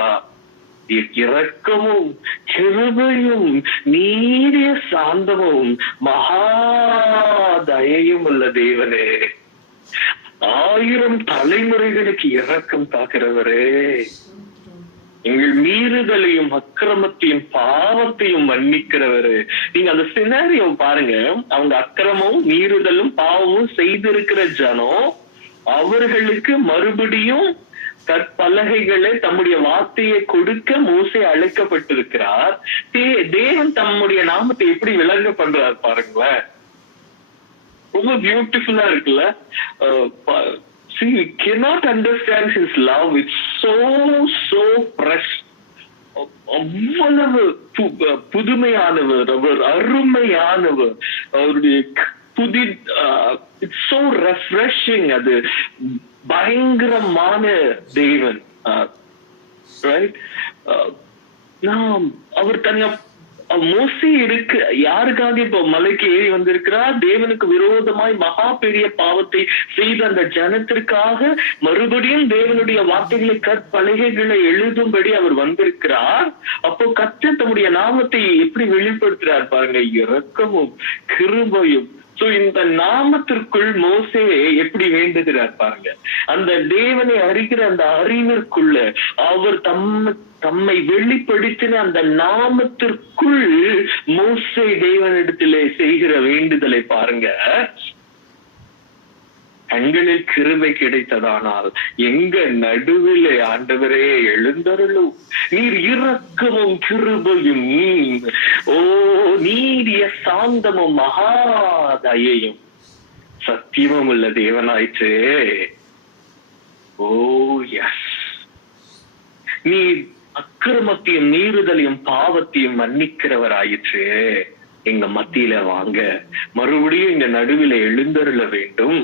இரக்கமும் கிருபையும் நீடிய சாந்தமும் மகாதயையும் உள்ள தேவனே, 1000 தலைமுறைகளுக்கு இரக்கம் காக்கிறவரே, எங்கள் மீறுதலையும் அக்கிரமத்தையும் பாவத்தையும் மன்னிக்கிறவரு. நீங்க அந்த சினாரியோ பாருங்க. அவங்க அக்கிரமும் மீறுதலும் பாவமும் செய்திருக்கிற ஜனம், அவர்களுக்கு மறுபடியும் கற்பலகைகளை தம்முடைய வார்த்தையை கொடுக்க மோசே அழைக்கப்பட்டிருக்கிறார். தேவன் தம்முடைய நாமத்தை எப்படி விளங்க பண்றார் பாருங்களேன். ரொம்ப பியூட்டிஃபுல்லா இருக்குல்ல. See, we cannot understand his love. It's so fresh. அவ்வளவு புதுமையானவர், அவர் அருமையானவர், அவருடைய இட்ஸ் சோ ரெஃப்ரெஷிங். அது பயங்கரமான தேவன். நாம் அவர் தனியா மோசே இருக்கு யாருக்காக இப்ப மலைக்கு ஏறி வந்திருக்கிறார்? தேவனுக்கு விரோதமாய் மகா பெரிய பாவத்தை செய்த அந்த ஜனத்திற்காக மறுபடியும் தேவனுடைய வார்த்தைகளை கற்பலகைகளை எழுதும்படி அவர் வந்திருக்கிறார். அப்போ கர்த்தர் தம்முடைய நாமத்தை எப்படி வெளிப்படுத்துறார் பாருங்க, இரக்கமும் கிருபையும். சோ இந்த நாமத்திற்குள் மோசே எப்படி வேண்டுகிறார் பாருங்க. அந்த தேவனை அறிகிற அந்த அறிவிற்குள்ள அவர் தம்மை வெளிப்படுத்தின அந்த நாமத்திற்குள் மோசே தேவனிடத்திலே செய்கிற வேண்டுதலை பாருங்க. கண்களில் கிருபை கிடைத்ததானால் எங்க நடுவிலே ஆண்டவரே எழுந்தருளும். நீர் இரக்கமும் கிருபையும் நீடிய சாந்தமும் மகாதயையும் சத்தியமும் உள்ள தேவனாயிற்று. ஓ எஸ், நீ அக்கிரமத்தையும் மீறுதலையும் பாவத்தையும் மன்னிக்கிறவராயிற்று. எங்க மத்தியில வாங்க, மறுபடியும் எங்க நடுவில எழுந்தருள வேண்டும்.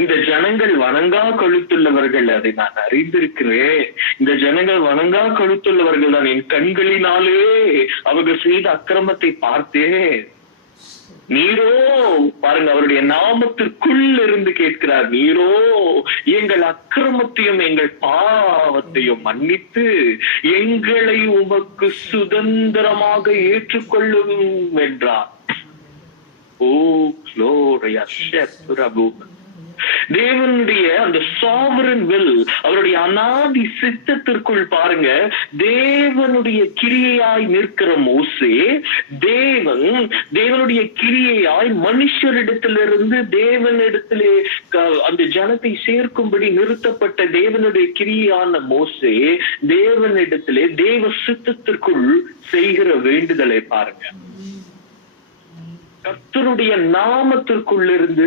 இந்த ஜனங்கள் வணங்கா கழுத்துள்ளவர்கள், அதை நான் அறிந்திருக்கிறேன். இந்த ஜனங்கள் வணங்கா கழுத்துள்ளவர்கள் தான், என் கண்களினாலே அவர்கள் செய்த அக்கிரமத்தை பார்த்தேன். நீரோ பாருங்க, அவருடைய நாமத்திற்குள் இருந்து கேட்கிறார், நீரோ எங்கள் அக்கிரமத்தையும் எங்கள் பாவத்தையும் மன்னித்து எங்களை உமக்கு சுதந்திரமாக ஏற்றுக்கொள்ளும் என்றார். ஓ க்ளோரியா பிரபு. தேவனுடைய அந்த சாவரன் வில், அவருடைய அநாதி சித்தத்திற்குள் பாருங்க, தேவனுடைய கிரியையாய் நிற்கிற மோசே, தேவனுடைய கிரியையாய் மனுஷரிடத்திலிருந்து தேவனிடத்திலே அந்த ஜனத்தை சேர்க்கும்படி நிறுத்தப்பட்ட தேவனுடைய கிரியையான மோசே, தேவனிடத்திலே தேவ சித்தத்திற்குள் செய்கிற வேண்டுதலை பாருங்க. கர்த்தருடைய நாமத்திற்குள்ளிருந்து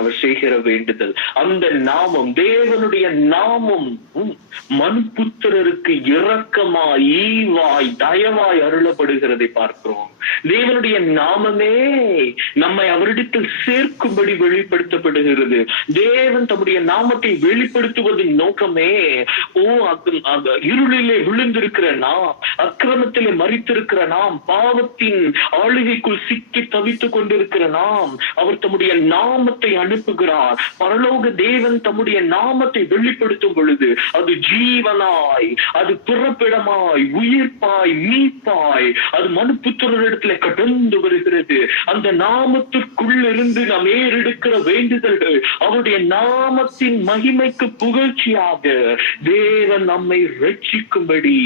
அவர் செய்கிற வேண்டுதல். அந்த நாமம், தேவனுடைய நாமம் மனுபுத்திரருக்கு இரக்கமாய் ஈவாய் தயவாய் அருளப்படுகிறதை பார்க்கிறோம். தேவனுடைய நாமமே நம்மை அவரிடத்தில் சேர்க்கும்படி வெளிப்படுத்தப்படுகிறது. தேவன் தம்முடைய நாமத்தை வெளிப்படுத்துவதன் நோக்கமே, இருளிலே விழுந்திருக்கிற நாம், அக்கிரமத்திலே மரித்திருக்கிற நாம், பாவத்தின் ஆளுகைக்குள் சிக்கி தவித்துக் கொண்டிருக்கிற நாம், அவர் தம்முடைய நாமத்தை அனுப்புகிறார். பரலோக தேவன் தம்முடைய நாமத்தை வெளிப்படுத்தும் பொழுது அது ஜீவனாய், அது பிறப்பிடமாய், உயிர்ப்பாய், மீட்பாய், அது மனுபுத்திரரிடத்திலே கடந்து வருகிறது. அந்த நாமத்திற்குள் இருந்து நாம் ஏறெடுக்கிற வேண்டுதல்கள் அவருடைய நாமத்தின் மகிமைக்கு புகழ்ச்சியாக தேவன் நம்மை ரட்சிக்கும்படி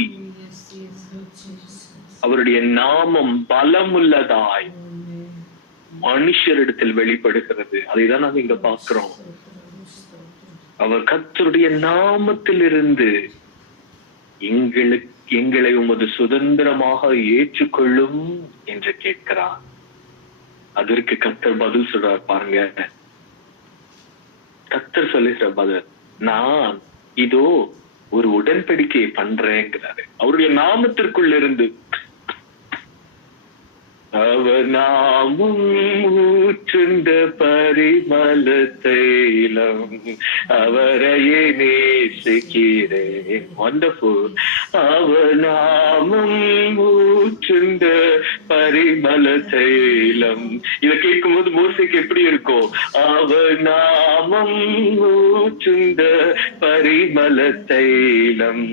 அவருடைய நாமம் பலமுள்ளதாய் மனுஷரிடத்தில் வெளிப்படுகிறது. அதைதான் நாங்க இங்க பார்க்கிறோம். அவர் கர்த்தருடைய நாமத்திலிருந்து எங்களை உமது சுதந்திரமாக ஏற்றுக்கொள்ளும் என்று கேட்கிறார். அதற்கு கர்த்தர் பதில் சொல்றார் பாருங்க. கர்த்தர் சொல்லுகிற பதில், நான் இதோ ஒரு உடன்படிக்கையை பண்றேங்கிறாரு. அவருடைய நாமத்திற்குள் இருந்து அவர் நாமும் ஊற்றுண்ட பரிமள தைலம், அவரையே நேசிக்கிறேன். வண்டர்ஃபுல். அவர் நாமும் ஊற்றுண்ட பரிமள தைலம். இதை கேட்கும் போது மோசேக்கு எப்படி இருக்கும்? அவர் நாமம் ஊற்றுண்ட பரிமள தைலம்,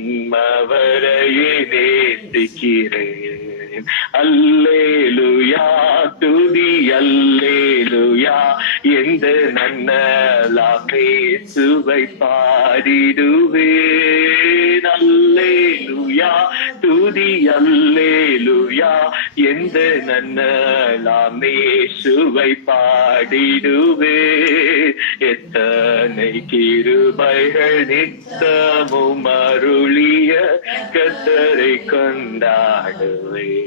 அவரையே நேசிக்கிறேன். அல்லேலூயா துதி அல்லேலூயா, எந்த நன்னலாமே சுவை பாடிடுவேன். அல்லேலூயா துதி அல்லேலூயா, எந்த நன்னலாமே சுவை பாடிடுவேன். எத்தனை கிருபைகள் நித்தமும் அருளிய கர்த்தரை கொண்டாடுவேன்.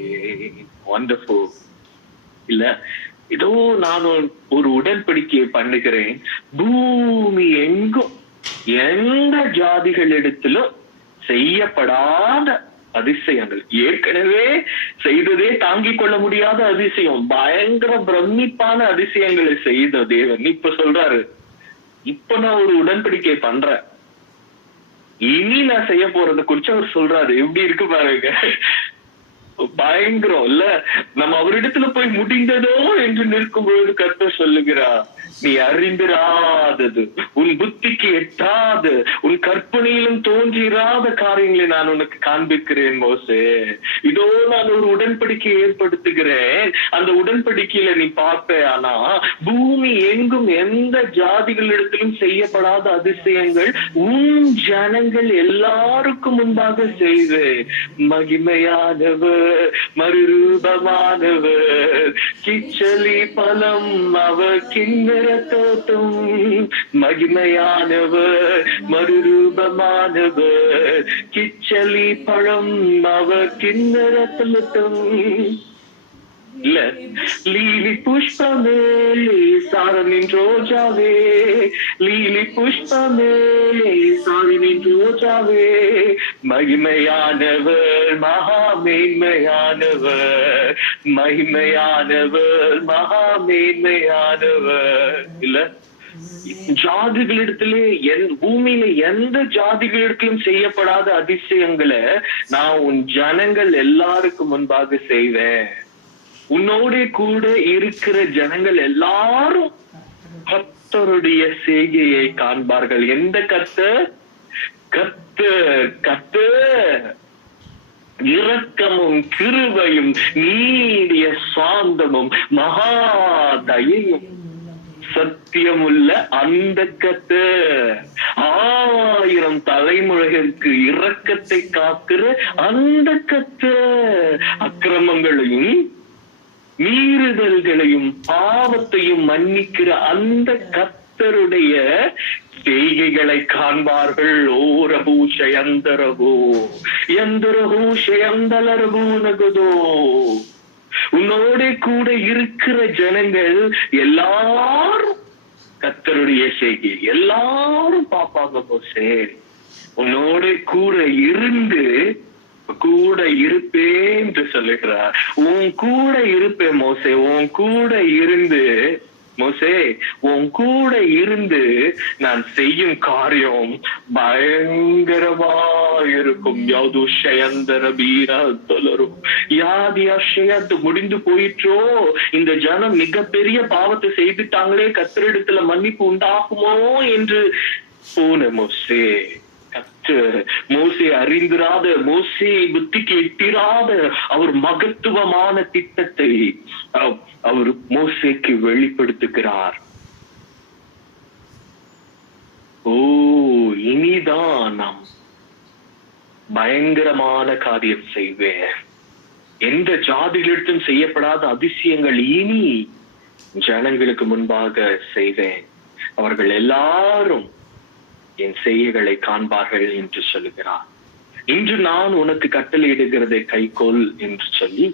வண்டர்ஃபுல் இல்ல? இதோ நான் ஒரு உடன்படிக்கையை பண்ணுகிறேன். பூமி எங்கும் எந்த ஜாதிகளிடத்திலும் செய்யப்படாத அதிசயங்கள், ஏற்கனவே செய்ததே தாங்கிக் கொள்ள முடியாத அதிசயம், பயங்கர பிரமிப்பான அதிசயங்களை செய்த தேவன் இப்ப சொல்றாரு, இப்ப நான் ஒரு உடன்படிக்கை பண்றேன், இனி நான் செய்ய போறத குறிச்சு அவர் சொல்றாரு. எப்படி இருக்கு பாருங்க, பயங்கரம் இல்ல? நம்ம அவரிடத்துல போய் முடிந்ததோ என்று நிற்கும் பொழுது கர்த்தர் சொல்லுகிறார், நீ அறிந்திராதது, உன் புத்திக்கு எட்டாது, உன் கற்பனையிலும் தோன்றிராத காரியங்களை நான் உனக்கு காண்பிக்கிறேன் மோசே. இதோ நான் ஒரு உடன்படிக்கை ஏற்படுத்துகிறேன். அந்த உடன்படிக்கையில நீ பார்ப்ப, ஆனா பூமி எங்கும் எந்த ஜாதிகளிடத்திலும் செய்யப்படாத அதிசயங்கள் உன் ஜனங்கள் எல்லாருக்கும் முன்பாக செய்வேன். மகிமையானவர், மறுரூபமானவர், கிச்சலி பலம் அவர் கிண்ணற தோட்டம். மகிமையானவர், மறுரூபமானவர், கிச்சலி பழம் அவர் கிண்ணற தோட்டம். இல்ல, லீலி புஷ்பமே சாரனின் ரோஜாவே, லீலி புஷ்பமே சாரனின் ரோஜாவே, மகிமையானவர் மகா மேன்மையானவர், மகிமையானவர் மகா மேன்மையானவர். இல்ல, ஜாதிகளிடத்திலே பூமியில எந்த ஜாதிகளிடத்திலும் செய்யப்படாத அதிசயங்களை நான் உன் ஜனங்கள் எல்லாருக்கும் முன்பாக செய்வேன். உன்னோட கூட இருக்கிற ஜனங்கள் எல்லாரும் கர்த்தருடைய செய்கையை காண்பார்கள். எந்த கர்த்தர்? கர்த்தர், கர்த்தர் இரக்கமும் கிருபையும் நீடிய சாந்தமும் மகா தயையும் சத்தியமுள்ள அந்த கர்த்தர், 1000 தலைமுறைகளுக்கு இரக்கத்தை காக்கிற அந்த கர்த்தர், அக்கிரமங்களையும் மீறுதல்களையும் பாவத்தையும் மன்னிக்கிற அந்த கர்த்தருடைய செய்கைகளை காண்பார்கள். ஓ ரபூஷயந்தரபோ எந்தரபூஷயந்தலரபூ நகுதோ. உன்னோட கூட இருக்கிற ஜனங்கள் எல்லாரும் கர்த்தருடைய செய்கை எல்லாரும் பாப்பாங்க மோசே. உன்னோட கூட இருந்து கூட இருப்பேன் என்று சொல்லுகிறார். உன் கூட இருப்பேன் மோசே, உன் கூட இருந்து மோசே, உன் கூட இருந்து நான் செய்யும் காரியம் பயங்கரமா இருக்கும். முடிந்து போயிற்றோ, இந்த ஜனம் மிகப்பெரிய பாவத்தை செய்துட்டாங்களே, கர்த்தரிடத்துல மன்னிப்பு உண்டாகுமோ என்று போன மோசே. மோசே அறிந்திராத, மோசே புத்திக்கு எட்டிராத அவர் மகத்துவமான திட்டத்தை அவர் மோசேக்கு வெளிப்படுத்துகிறார். ஓ, இனிதான் நாம் பயங்கரமான காரியம் செய்வேன். எந்த ஜாதிகளிடத்தும் செய்யப்படாத அதிசயங்கள் இனி ஜனங்களுக்கு முன்பாக செய்வேன். அவர்கள் எல்லாரும் என் செய்கைகளை காண்பார்கள் என்று சொல்லுகிறார். இன்று நான் உனக்கு கட்டளையிடுகிறதை கைக்கொள் என்று சொல்லி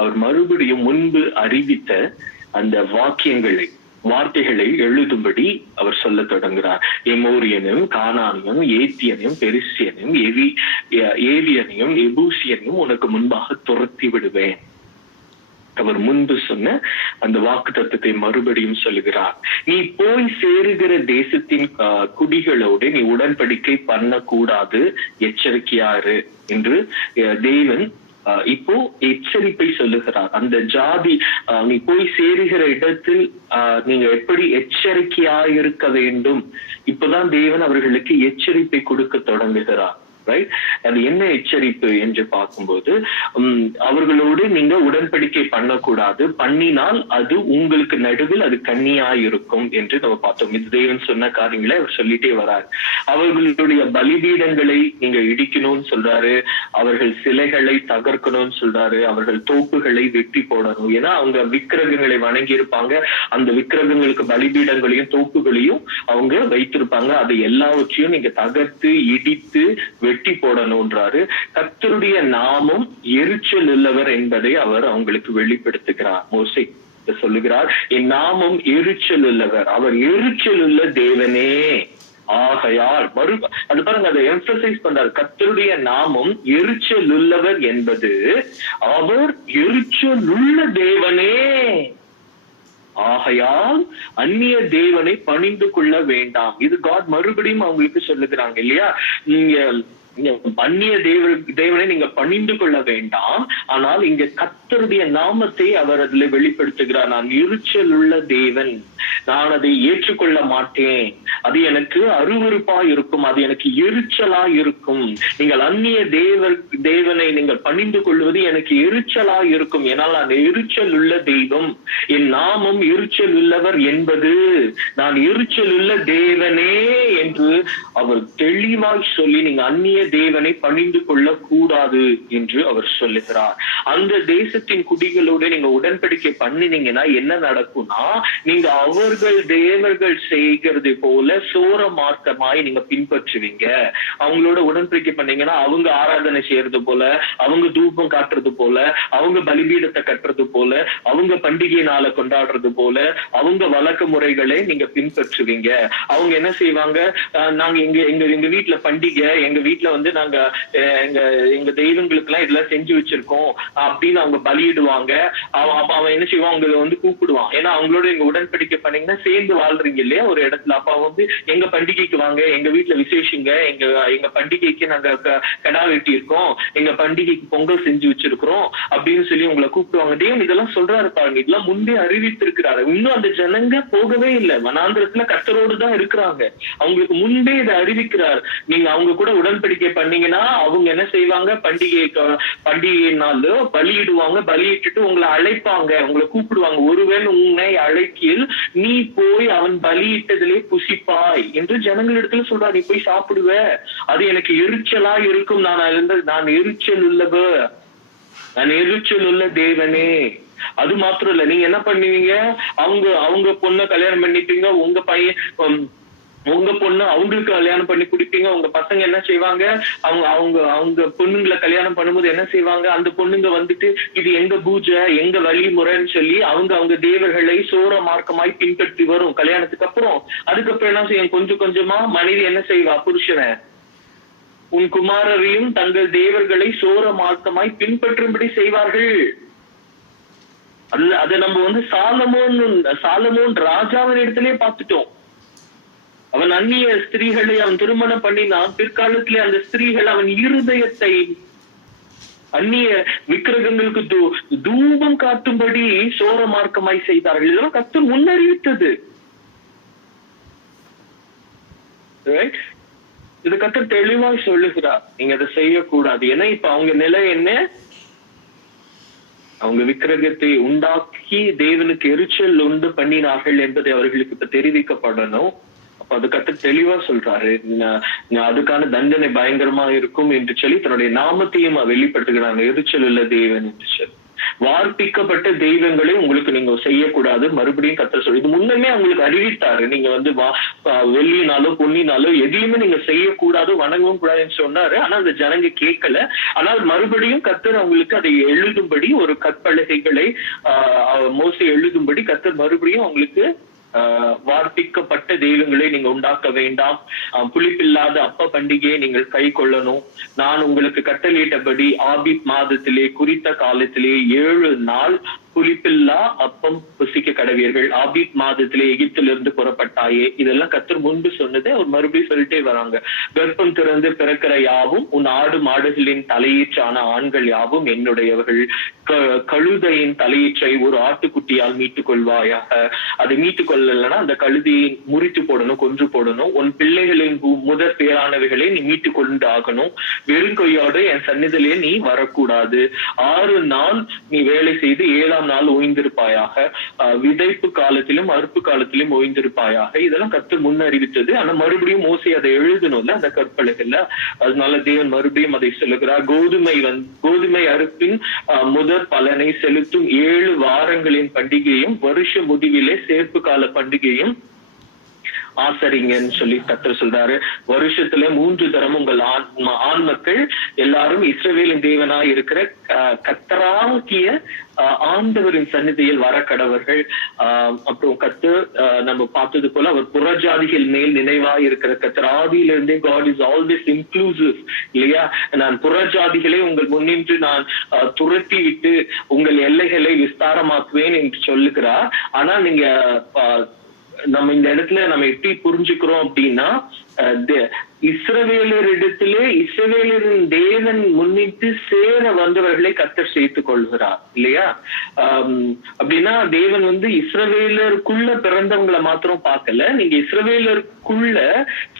அவர் மறுபடியும் முன்பு அறிவித்த அந்த வார்த்தைகளை எழுதும்படி அவர் சொல்ல தொடங்குகிறார். எமோரியனும் கானானியும் ஏத்தியனையும் பெரிசியனையும் ஏவியனையும் எபூசியனையும் உனக்கு முன்பாக துரத்தி விடுவேன். அவர் முன்பு சொன்ன அந்த வாக்குத்தத்தத்தை மறுபடியும் சொல்லுகிறார். நீ போய் சேருகிற தேசத்தின் குடிகளோடு நீ உடன்படிக்கை பண்ணக்கூடாது, எச்சரிக்கையாரு என்று தேவன் இப்போ எச்சரிப்பை சொல்லுகிறார். அந்த ஜாதி நீ போய் சேருகிற இடத்தில் நீங்க எப்படி எச்சரிக்கையாயிருக்க வேண்டும், இப்பதான் தேவன் அவர்களுக்கு எச்சரிப்பை கொடுக்க தொடங்குகிறார். ரைட்? அது என்ன எச்சரிப்பு என்று பார்க்கும்போது, அவர்களோடு நீங்க உடன்படிக்கை பண்ணக்கூடாது, பண்ணினால் அது உங்களுக்கு நடுவில் அது கண்ணியாயிருக்கும் என்று நம்ம பார்த்தோம். இது தேவன் சொன்ன காரியங்களை அவர் சொல்லிட்டே வராரு. அவர்களுடைய பலிபீடங்களை நீங்க இடிக்கணும்னு சொல்றாரு, அவர்கள் சிலைகளை தகர்க்கணும்னு சொல்றாரு, அவர்கள் தோப்புகளை வெட்டி போடணும். ஏன்னா அவங்க விக்கிரகங்களை வணங்கி இருப்பாங்க, அந்த விக்கிரகங்களுக்கு பலிபீடங்களையும் தோப்புகளையும் அவங்க வைத்திருப்பாங்க. அதை எல்லாவற்றையும் நீங்க தகர்த்து இடித்து வெட்டி போடணும்ன்றாரு. கர்த்தருடைய நாமம் எரிச்சல் உள்ளவர் என்பதை அவர் அவங்களுக்கு வெளிப்படுத்துகிறார். மோசே சொல்லுகிறார், என் நாமம் எரிச்சல் உள்ளவர், அவர் எரிச்சல் உள்ள தேவனே ஆகையால். அது பாருங்க, அதை எம்பசைஸ் பண்றாரு. கர்த்தருடைய நாமம் எரிச்சல் உள்ளவர் என்பது அவர் எரிச்சல் உள்ள தேவனே ஆகையால் அந்நிய தேவனை பணிந்து கொள்ள வேண்டாம். இது காட் மறுபடியும் அவங்களுக்கு சொல்லுகிறாங்க இல்லையா, நீங்க அந்நிய தேவனை நீங்க பணிந்து கொள்ள வேண்டாம். ஆனால் இங்க கர்த்தருடைய நாமத்தை அவர் அதுல வெளிப்படுத்துகிறார். நான் எரிச்சல் உள்ள தேவன், நான் அதை ஏற்றுக்கொள்ள மாட்டேன், அது எனக்கு அருவருப்பா இருக்கும், அது எனக்கு எரிச்சலா இருக்கும். நீங்கள் அந்நிய தேவனை நீங்கள் பணிந்து கொள்வது எனக்கு எரிச்சலா இருக்கும். ஏனால் நான் எரிச்சல் உள்ள தெய்வம், என் நாமம் எரிச்சல் உள்ளவர் என்பது நான் எரிச்சல் உள்ள தேவனே என்று அவர் தெளிவாய் சொல்லி, நீங்க அந்நிய தேவனை பணிந்து கொள்ள கூடாது என்று அவர் சொல்லுகிறார். அந்த தேசத்தின் குடிகளோடு நீங்க உடன்படிக்கை பண்ணினீங்கன்னா என்ன நடக்கும்னா, நீங்க அவர்கள் தேவர்கள் செய்கிறது போல சோர மார்க்கமாய் நீங்க பின்பற்றுவீங்க. அவங்களோட உடன்படிக்கை பண்ணீங்கன்னா அவங்க ஆராதனை செய்யறது போல, அவங்க தூபம் காட்டுறது போல, அவங்க பலிபீடத்தை கட்டுறது போல, அவங்க பண்டிகை நாளை கொண்டாடுறது போல, அவங்க வழக்க முறைகளை நீங்க பின்பற்றுவீங்க. அவங்க என்ன செய்வாங்க, நாங்க எங்க வீட்டுல பண்டிகை, எங்க வீட்டுல வந்து நாங்க எங்க தெய்வங்களுக்கு எல்லாம் இதெல்லாம் செஞ்சு வச்சிருக்கோம் அப்படின்னு அவங்க பலியிடுவாங்க. அவன் என்ன செய்வான், அவங்களை வந்து கூப்பிடுவான். ஏன்னா அவங்களோட எங்க உடன்படிக்கை பண்ணீங்கன்னா சேர்ந்து வாழ்றீங்க இல்லையா ஒரு இடத்துல. அப்ப வந்து எங்க பண்டிகைக்கு வாங்க, எங்க வீட்டுல விசேஷங்க, எங்க பண்டிகைக்கு நாங்க கடா வெட்டி இருக்கோம், எங்க பண்டிகைக்கு பொங்கல் செஞ்சு வச்சிருக்கிறோம் அப்படின்னு சொல்லி உங்களை கூப்பிடுவாங்க. தேவன் இதெல்லாம் சொல்றாரு பாருங்க. இதெல்லாம் முன்பே அறிவித்திருக்கிறாரு. இன்னும் அந்த ஜனங்க போகவே இல்லை, வனாந்திரத்துல கர்த்தரோடு தான் இருக்கிறாங்க. அவங்களுக்கு முன்பே இதை அறிவிக்கிறார். நீங்க அவங்க கூட உடன்படிக்கை பண்ணீங்கன்னா அவங்க என்ன செய்வாங்க, பண்டிகை நாள் பலியிடுவாங்க. பலியிட்டு உங்களை அழைப்பாங்க, உங்களை கூப்பிடுவாங்க. ஒருவன் உன்னை அழைக்கில் நீ போய் அவன் பலியிட்டதிலே புசிப்பாய் என்று ஜனங்களிடத்துல சொல்றாரு. நீ போய் சாப்பிடுவ, அது எனக்கு எரிச்சலா இருக்கும். நான் எரிச்சல் உள்ளவர், நான் எரிச்சல் உள்ள தேவனே. அது மாத்திரம் இல்ல, நீங்க என்ன பண்ணுவீங்க, அவங்க பொண்ணை கல்யாணம் பண்ணிப்பீங்க, உங்க பொண்ணு அவங்களுக்கு கல்யாணம் பண்ணி குடிப்பீங்க. உங்க பசங்க என்ன செய்வாங்க, அவங்க பொண்ணுங்களை கல்யாணம் பண்ணும்போது என்ன செய்வாங்க, அந்த பொண்ணுங்க வந்துட்டு இது எங்க பூஜை, எங்க வழிமுறைன்னு சொல்லி அவங்க தேவர்களை சோர மார்க்கமாய் பின்பற்றி வரும் கல்யாணத்துக்கு அப்புறம். அதுக்கப்புறம் என்ன செய்யும், கொஞ்சம் கொஞ்சமா மனைவி என்ன செய்வா, புருஷனை, உன் குமாரரையும் தங்கள் தேவர்களை சோர மார்க்கமாய் பின்பற்றும்படி செய்வார்கள். அதை நம்ம வந்து சாலமோன் ராஜாவின் இடத்திலே பார்த்துட்டோம். அவன் அந்நிய ஸ்திரீகளை அவன் திருமணம் பண்ணினான். பிற்காலத்திலே அந்த ஸ்திரீகள் அவன் இருதயத்தை அந்நிய விக்கிரகங்களுக்கு தூபம் காட்டும்படி சோர மார்க்கமாய் செய்தார்கள். இதெல்லாம் கர்த்தர் முன்னறிவித்தது. இது கர்த்தர் தெளிவாய் சொல்லுகிறார், நீங்க அதை செய்யக்கூடாது. ஏன்னா இப்ப அவங்க நிலை என்ன, அவங்க விக்கிரகத்தை உண்டாக்கி தேவனுக்கு எரிச்சல் உண்டு பண்ணினார்கள் என்பதை அவர்களுக்கு இப்ப தெரிவிக்கப்படணும். அப்ப அது கர்த்தர் தெளிவா சொல்றாரு, அதுக்கான தண்டனை பயங்கரமா இருக்கும் என்று சொல்லி தன்னுடைய நாமத்தையும் வெளிப்படுத்துகிறாங்க. எரிச்சல் உள்ள தேவன் என்று சொல்லி வார்ப்பிக்கப்பட்ட தெய்வங்களை உங்களுக்கு நீங்க செய்யக்கூடாது. மறுபடியும் கர்த்தர் சொல்லி இது முன்னமே அவங்களுக்கு அறிவித்தாரு. நீங்க வந்து வெள்ளினாலோ பொன்னினாலோ எதையுமே நீங்க செய்யக்கூடாது, வணங்கவும் கூடாதுன்னு சொன்னாரு. ஆனா அந்த ஜனங்க கேட்கல. ஆனால் மறுபடியும் கர்த்தர் அவங்களுக்கு அதை எழுதும்படி ஒரு கற்பலகைகளை மோசே எழுதும்படி கர்த்தர் மறுபடியும் அவங்களுக்கு வார்ப்பிக்கப்பட்ட தெய்வங்களை நீங்க உண்டாக்க வேண்டாம், புளிப்பில்லாத அப்ப பண்டிகையை நீங்கள் கை கொள்ளணும், நான் உங்களுக்கு கட்டளையிட்டபடி ஆபீப் மாதத்திலே குறித்த காலத்திலே 7 நாள் புளிப்பில்லா அப்பம் புசிக்க கடவீர்கள், ஆபீப் மாதத்திலே எகிப்திலிருந்து புறப்பட்டாயே. இதெல்லாம் கர்த்தர் முன்பு சொன்னதை அவர் மறுபடியும் சொல்லிட்டே வராங்க. கர்ப்பம் திறந்து பிறக்கிற யாவும் உன் ஆடு மாடுகளின் தலையீற்றான ஆண்கள் யாவும் என்னுடையவர்கள், கழுதையின் தலையீற்றை ஒரு ஆட்டுக்குட்டியால் மீட்டுக் கொள்வாயாக. அதை மீட்டுக் கொள்ளலன்னா அந்த கழுதையை முறித்து போடணும், கொன்று போடணும். உன் பிள்ளைகளின் முதற் பேரானவைகளை நீ மீட்டுக் கொண்டு ஆகணும். வெறுங்கையோடு என் சந்நிதியிலே நீ வரக்கூடாது. 6 நாள் நீ வேலை செய்து 7ஆம் நாள் ஓய்ந்திருப்பாயாக. விதைப்பு காலத்திலும் அறுப்பு காலத்திலும் ஓய்ந்திருப்பாயாக. இதெல்லாம் கர்த்தர் முன்னறிவித்தது. ஆனா மறுபடியும் மோசே அதை எழுதணும்ல அந்த கற்பலகைல. அதனால தேவன் மறுபடியும் அதை சொல்லுகிறார். கோதுமை அறுப்பின் முதற் பலனை செலுத்தும் 7 வாரங்களின் பண்டிகையும் வருஷ முடிவிலே சேர்ப்பு கால பண்டிகையும் ஆசரிங்கன்னு சொல்லி கர்த்தர் சொல்றாரு. வருஷத்துல 3 தரம் உங்கள் ஆண் மக்கள் எல்லாரும் இஸ்ரவேலின் தேவனாய் இருக்கிற கர்த்தராகிய ஆண்டவரின் சந்நிதியில் வர கடவர்கள். அப்புறம் கர்த்தர் நம்ம பார்த்தது போல அவர் புறஜாதிகள் மேல் நினைவாய் இருக்கிற கர்த்தர். ஆதியிலிருந்தே காட் இஸ் ஆல்வேஸ் இன்க்ளூசிவ் இல்லையா. நான் புறஜாதிகளை உங்கள் முன்னின்று நான் துரத்தி விட்டு உங்கள் எல்லைகளை விஸ்தாரமாக்குவேன் என்று சொல்லுகிறார். ஆனா நீங்க நம்ம இந்த இடத்துல நம்ம எப்படி புரிஞ்சுக்கிறோம் அப்படின்னா, இஸ்ரவேலரிடத்திலே இஸ்ரவேலரின் தேவன் முன்னிட்டு சேர வந்தவர்களை கர்த்தர் சேர்த்துக் கொள்கிறார் இல்லையா. அப்படின்னா தேவன் வந்து இஸ்ரவேலருக்குள்ள பிறந்தவங்களை மாத்திரம் பார்க்கல, நீங்க இஸ்ரவேலருக்குள்ள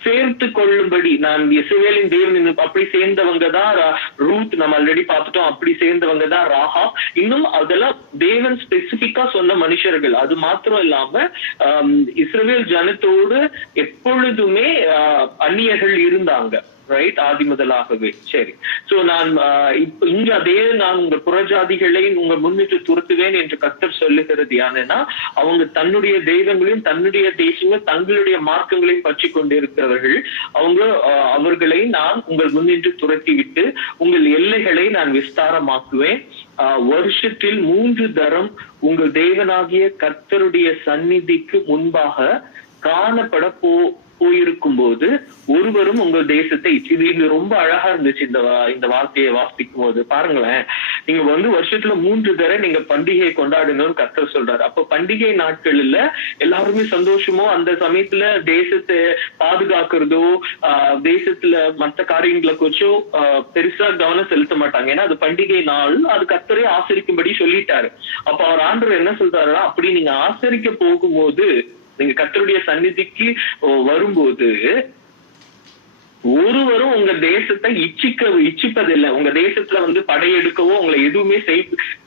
சேர்த்து கொள்ளும்படி நான் இஸ்ரவேலின் தேவன் அப்படி சேர்ந்தவங்க தான் ரூத், நம்ம ஆல்ரெடி பார்த்துட்டோம். அப்படி சேர்ந்தவங்க தான் ராகாப். இன்னும் அதெல்லாம் தேவன் ஸ்பெசிபிக்கா சொன்ன மனுஷர்கள். அது மாத்திரம் இல்லாம இஸ்ரவேல் ஜனத்தோடு எப்பொழுதுமே அந்நியர்கள் இருந்தாங்க. ரைட், ஆதி முதலாகவே. சரி, சோ நான் இப்ப இங்க அதே நான் உங்க புறஜாதிகளை உங்க முன்னிட்டு துரத்துவேன் என்று கர்த்தர் சொல்லுகிறது யாருன்னா, அவங்க தன்னுடைய தெய்வங்களையும் தன்னுடைய தேசங்களும் தங்களுடைய மார்க்கங்களையும் பற்றி கொண்டிருக்கிறவர்கள். அவங்க அவர்களை நான் உங்கள் முன்னின்று துரத்தி விட்டு உங்கள் எல்லைகளை நான் விஸ்தாரமாக்குவேன். வருஷத்தில் 3 தரம் உங்கள் தேவனாகிய கர்த்தருடைய சந்நிதிக்கு முன்பாக காணப்பட போயிருக்கும் போது ஒருவரும் உங்கள் தேசத்தை, இது ரொம்ப அழகா இருந்துச்சு இந்த வார்த்தையை வாசிக்கும் போது. பாருங்களேன், நீங்க வருஷத்துல 3 தடவை நீங்க பண்டிகையை கொண்டாடுங்கன்னு கர்த்தர் சொல்றாரு. அப்ப பண்டிகை நாட்கள்ல எல்லாருமே சந்தோஷமோ அந்த சமயத்துல தேசத்தை பாதுகாக்கிறதோ தேசத்துல மற்ற காரியங்களை கொஞ்சம் பெருசா கவனம் செலுத்த மாட்டாங்க. ஏன்னா அது பண்டிகை நாள், அது கர்த்தரே ஆசரிக்கும்படி சொல்லிட்டாரு. அப்ப அவர் ஆண்டவர் என்ன சொல்றாருன்னா, அப்படி நீங்க ஆசரிக்க போகும்போது, நீங்க கர்த்தருடைய சந்நிதிக்கு வரும்போது ஒருவரும் உங்க தேசத்தை இச்சிப்பதில்லை. உங்க தேசத்துல படையெடுக்கவோ உங்களை எதுவுமே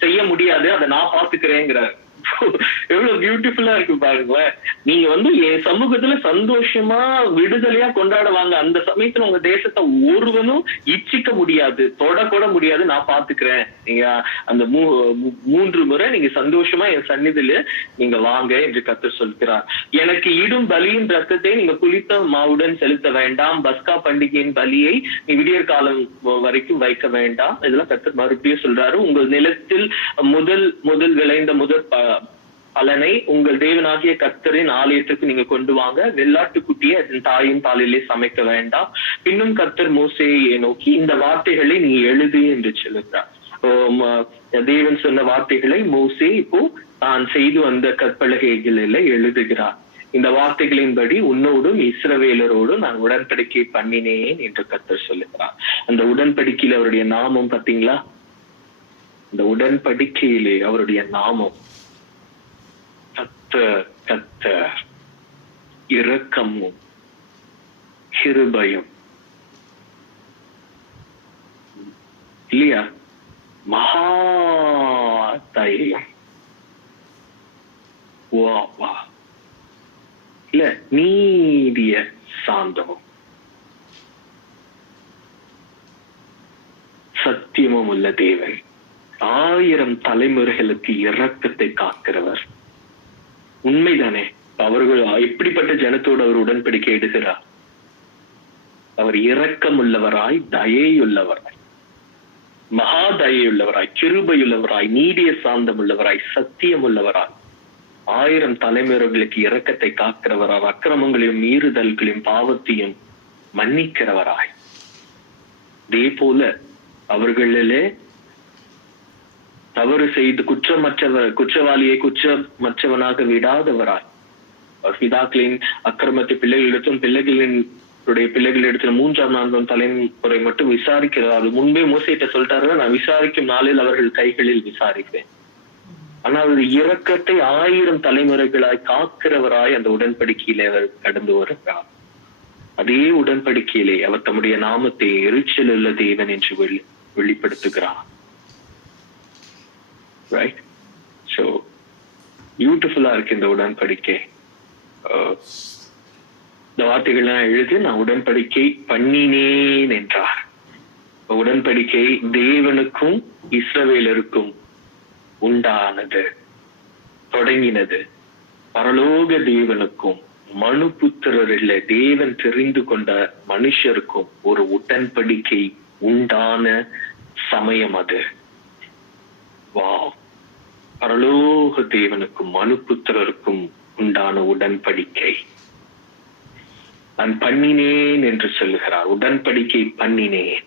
செய்ய முடியாது, அதை நான் பாத்துக்கிறேங்கிறார். எவ்வளவு பியூட்டிஃபுல்லா இருக்கு பாருங்களேன். நீங்க என் சமூகத்துல சந்தோஷமா விடுதலையா கொண்டாடுவாங்க. அந்த சமயத்துல உங்க தேசத்தை ஒருவனும் இச்சிக்க முடியாது, தொடக்கூட முடியாது, நான் பாத்துக்கிறேன். நீங்க அந்த 3 முறை நீங்க சந்தோஷமா என் சந்நிதியில நீங்க வாங்க என்று கர்த்தர் சொல்கிறார். எனக்கு இடும் பலியின் ரத்தத்தை நீங்க புளித்த மாவுடன் செலுத்த வேண்டாம். பஸ்கா பண்டிகையின் பலியை நீ விடியற் காலம் வரைக்கும் வைக்க வேண்டாம். இதெல்லாம் கர்த்தர் மறுபடியும் சொல்றாரு. உங்கள் நிலத்தில் முதல் விளைந்த முதல் பலனை உங்கள் தேவனாகிய கர்த்தரின் ஆலயத்துக்கு நீங்க கொண்டு வாங்க. வெள்ளாட்டுக்குட்டியை அதன் தாயின் பாலிலே சமைக்க வேண்டாம். பின்னும் கர்த்தர் மோசேயை நோக்கி இந்த வார்த்தைகளை நீ எழுது என்று சொல்லுகிறார். தேவன் சொன்ன வார்த்தைகளை மோசே இப்போ தான் செய்து வந்த கற்பலகைகளில் எழுதுகிறார். இந்த வார்த்தைகளின்படி உன்னோடும் இஸ்ரவேலரோடும் நான் உடன்படிக்கை பண்ணினேன் என்று கர்த்தர் சொல்லுகிறார். அந்த உடன்படிக்கையில அவருடைய நாமம் பாத்தீங்களா? இந்த உடன்படிக்கையிலே அவருடைய நாமம் கர்த்தர், இரக்கமும் கிருபையும் இல்லையா, மகா தயம், இல்ல நீதிய சாந்தமும் சத்தியமும் உள்ள தேவன், 1000 தலைமுறைகளுக்கு இரக்கத்தை காக்கிறவர். உண்மைதானே? அவர்கள் எப்படிப்பட்ட ஜனத்தோடு அவர் உடன்படிக்கை எடுக்கிறார்? அவர் இரக்கம் உள்ளவராய், தயையுள்ளவராய், மகா தயையுள்ளவராய், கிருபையுள்ளவராய், நீடிய சாந்தம் உள்ளவராய், சத்தியம் உள்ளவராய், 1000 தலைமுறைகளுக்கு இரக்கத்தை காக்கிறவராய், அக்கிரமங்களையும் மீறுதல்களையும் பாவத்தையும் மன்னிக்கிறவராய். இதே போல அவர்களிலே தவறு செய்து குற்றவாளியை குற்றமற்றவனாக விடாதவராய், பிதாக்களின் அக்கிரமத்தை பிள்ளைகளிடத்தும் பிள்ளைகளிடத்துல 3ஆம் 4ஆம் தலைமுறை மட்டும் விசாரிக்கிறார். அது முன்பே மோசேட்ட சொல்லிட்டாரு, நான் விசாரிக்கும் நாளில் அவர்கள் கைகளில் விசாரிப்பேன். ஆனா அவர் இரக்கத்தை 1000 தலைமுறைகளாய் காக்கிறவராய் அந்த உடன்படிக்கையிலே அவர் கடந்து வருகிறார். அதே உடன்படிக்கையிலே அவர் தம்முடைய நாமத்தை எரிச்சல் உள்ள தேவன் என்று வெளிப்படுத்துகிறார். ரைட்? சோ பியூட்டிஃபுல்லா இருக்கு இந்த உடன்படிக்கை. இந்த வார்த்தைகள்லாம் எழுதி நான் உடன்படிக்கை பண்ணினேன் என்றார். உடன்படிக்கை தேவனுக்கும் இஸ்ரவேலருக்கும் உண்டானது, தொடங்கினது. பரலோக தேவனுக்கும் மனுபுத்திரரில் தேவன் தெரிந்து கொண்ட மனுஷருக்கும் ஒரு உடன்படிக்கை உண்டான சமயம் அது. வா, பரலோக தேவனுக்கும் மனுபுத்திரருக்கும் உண்டான உடன்படிக்கை நான் பண்ணினேன் என்று சொல்லுகிறார். உடன்படிக்கை பண்ணினேன்.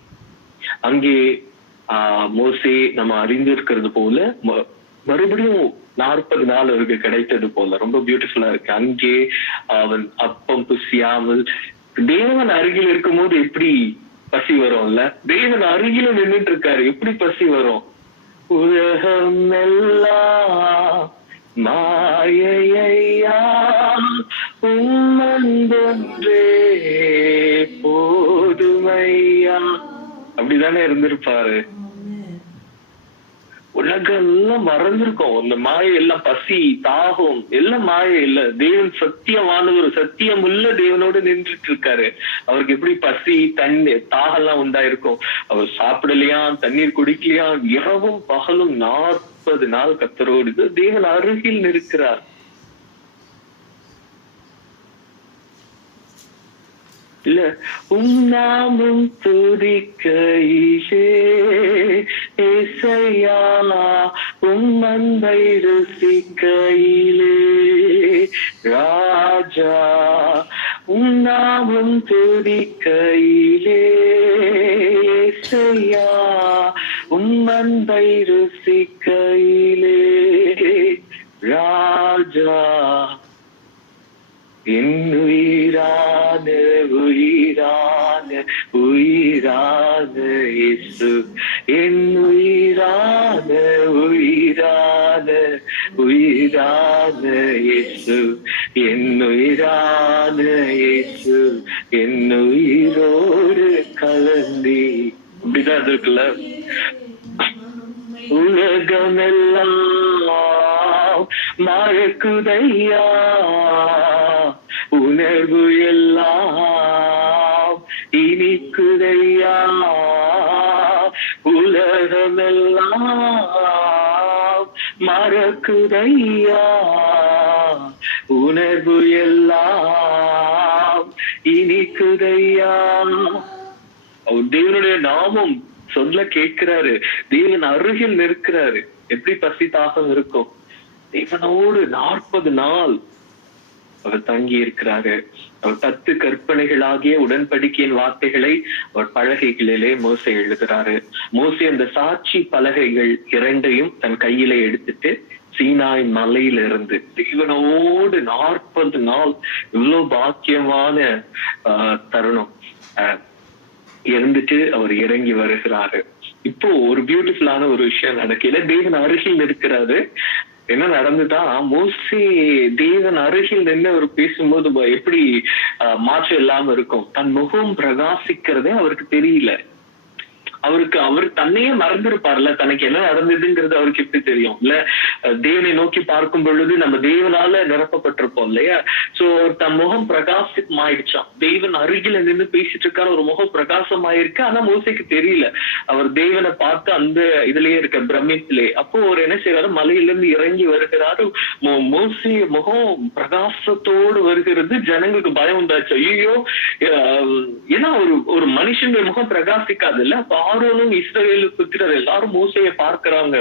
அங்கே மோசே நம்ம அறிந்திருக்கிறது போல மறுபடியும் 40 நாள் அவருக்கு கிடைத்தது போல ரொம்ப பியூட்டிஃபுல்லா இருக்கு. அங்கே அவன் அப்பம் புசியாமல் தேவன் அருகில் இருக்கும் போது எப்படி பசி வரும்ல, தேவன் அருகில நின்றுட்டு இருக்காரு, எப்படி பசி வரும்? உலகம் எல்லாம் மாயையா உம்மன்றே போதுமையா, அப்படிதானே இருந்திருப்பாரு. உலகம் எல்லாம் மறந்திருக்கும். அந்த மாயை எல்லாம், பசி தாகம் எல்லாம் மாயை இல்ல. தேவன் சத்தியமானவர், சத்தியமுள்ள தேவனோடு நின்றுட்டு இருக்காரு. அவருக்கு எப்படி பசி தண்ணீர் தாகம் எல்லாம் உண்டாயிருக்கும்? அவர் சாப்பிடலையா, தண்ணீர் குடிக்கலையா, இரவும் பகலும் 40 நாள் கர்த்தரோடு தேவன் அருகில் நிற்கிறார். இல்ல, நாமும் துதிக்கையிலே இசையா, அன்பை ருசிக்கையிலே ராஜா, நாமும் துதிக்கையிலே இசையா, அன்பை ருசிக்கையிலே ராஜா, என் உயிரான உயிரான உயிரான இயேசு, என் உயிரான உயிரான உயிரான இயேசு, என் உயிரான இயேசு, என் உயிரோடு கலந்தி. இப்படிதான் இருக்குல்ல. உலகமெல்லாம் மறக்குதையா, உணர்வு எல்லாம் இனிக்குதையா, உலகமெல்லாம் மறக்குதையா, உணர்வு எல்லாம் இனிக்குதையா. தேவனுடைய நாமம் சொல்ல கேட்கிறாரு. தேவன் அருகில் நிற்கிறாரு. எப்படி பசி தாகம் இருக்கும்? தேவனோடு 40 நாள் அவர் தங்கி இருக்கிறாரு. அவர் 10 கற்பனைகளாகிய உடன்படிக்கையின் வார்த்தைகளை அவர் பலகைகளிலே மோசே எழுதுறாரு. மோசே அந்த சாட்சி பலகைகள் 2ஐயும் தன் கையில எடுத்துட்டு சீனாய் மலையிலிருந்து தேவனோடு 40 நாள், இவ்வளவு பாக்கியமான தருணம் இருந்துட்டு அவர் இறங்கி வருகிறாரு. இப்போ ஒரு பியூட்டிஃபுல்லான ஒரு விஷயம் நடக்கல. தேவன் அருகில் இருக்கிறாரு. என்ன நடந்துட்டா, மோசே தேவன் அருகில் நின்று அவர் பேசும்போது எப்படி மாற்றம் இல்லாம இருக்கும். தன் முகம் பிரகாசிக்கிறதே அவருக்கு தெரியல. அவர் தன்னையே மறந்துருப்பார்ல, தனக்கு என்ன நடந்ததுங்கிறது அவருக்கு எப்படி தெரியும் இல்ல? தேவனை நோக்கி பார்க்கும் பொழுது நம்ம தேவனால நிரப்பப்பட்டிருப்போம் இல்லையா? சோ தன் முகம் பிரகாசம் ஆயிடுச்சான். தேவன் அருகில நின்று பேசிட்டு இருக்காரு, ஒரு முகம் பிரகாசம் ஆயிருக்கு. ஆனா மோசைக்கு தெரியல. அவர் தேவனை பார்த்து அந்த இதுலயே இருக்க பிரமிப்பிலே. அப்போ அவர் என்ன செய்யறாரு, மலையிலிருந்து இறங்கி வருகிறாரு. மோசே முகம் பிரகாசத்தோடு வருகிறது. ஜனங்களுக்கு பயம் உண்டாச்சு. ஐயோ, ஏன்னா ஒரு மனுஷனுடைய முகம் பிரகாசிக்காது இல்ல. ஆரோனும் இஸ்ரவேலு புத்திரர் எல்லாரும் மோசையை பார்க்கிறாங்க.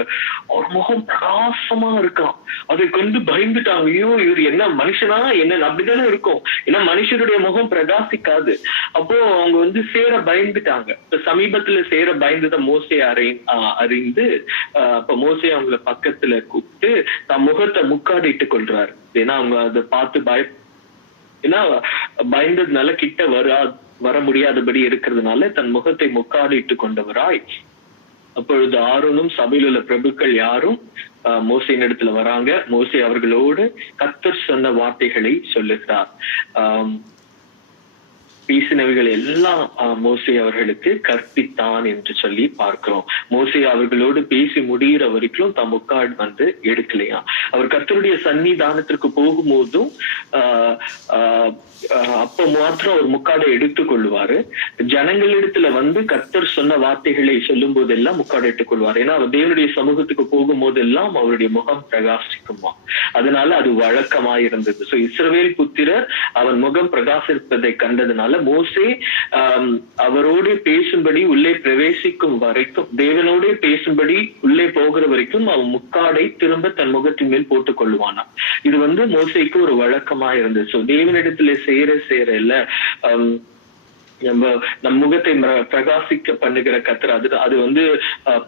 அவர் முகம் பிரகாசமா இருக்கான். அதை கொண்டு பயந்துட்டாங்க. ஐயோ, இவர் என்ன மனுஷனா என்ன? அப்படித்தானே இருக்கும். ஏன்னா மனுஷனுடைய முகம் பிரகாசிக்காது. அப்போ அவங்க சேர பயந்துட்டாங்க. சமீபத்துல சேர பயந்துதான் மோசை அறிந்து அப்ப மோசை அவங்கள பக்கத்துல கூப்பிட்டு தன் முகத்தை முக்காடிட்டு கொள்றாரு. ஏன்னா அவங்க அதை பார்த்து ஏன்னா பயந்ததுனால கிட்ட வர முடியாதபடி இருக்கிறதுனால தன் முகத்தை முக்காடிட்டு கொண்டவராய். அப்பொழுது ஆரோனும் சபையில் உள்ள பிரபுக்கள் யாரும் மோசையின் இடத்துல வராங்க. மோசே அவர்களோடு கர்த்தர் சொன்ன வார்த்தைகளை சொல்லுகிறார். பேசினவைகள் எல்லாம் மோசே அவர்களுக்கு கற்பித்தான் என்று சொல்லி பார்க்கிறோம். மோசே அவர்களோடு பேசி முடிகிற வரைக்கும் தம் முக்காடு எடுக்கலையா. அவர் கர்த்தருடைய சன்னிதானத்திற்கு போகும்போதும் அப்ப மாத்திரம் அவர் முக்காடை எடுத்துக் கொள்வாரு. ஜனங்களிடத்துல கர்த்தர் சொன்ன வார்த்தைகளை சொல்லும் போதெல்லாம் முக்காடை எடுத்துக் கொள்வார். ஏன்னா அவர் தேவனுடைய சமூகத்துக்கு போகும் போதெல்லாம் அவருடைய முகம் பிரகாசிக்குமா. அதனால அது வழக்கமாயிருந்தது. சோ இஸ்ரவேல் புத்திரர் அவன் முகம் பிரகாசிப்பதை கண்டதுனால மோசே அவரோடு பேசும்படி உள்ளே பிரவேசிக்கும் வரைக்கும், தேவனோடு பேசும்படி உள்ளே போகிற வரைக்கும் அவன் முக்காடை திரும்ப தன் முகத்தின் மேல் போட்டுக் கொள்ளுவானா. இது மோசைக்கு ஒரு வழக்கமா இருந்தது. சோ தேவனிடத்துல சேர இல்ல நம் முகத்தை பிரகாசிக்க பண்ணுகிற கர்த்தர். அது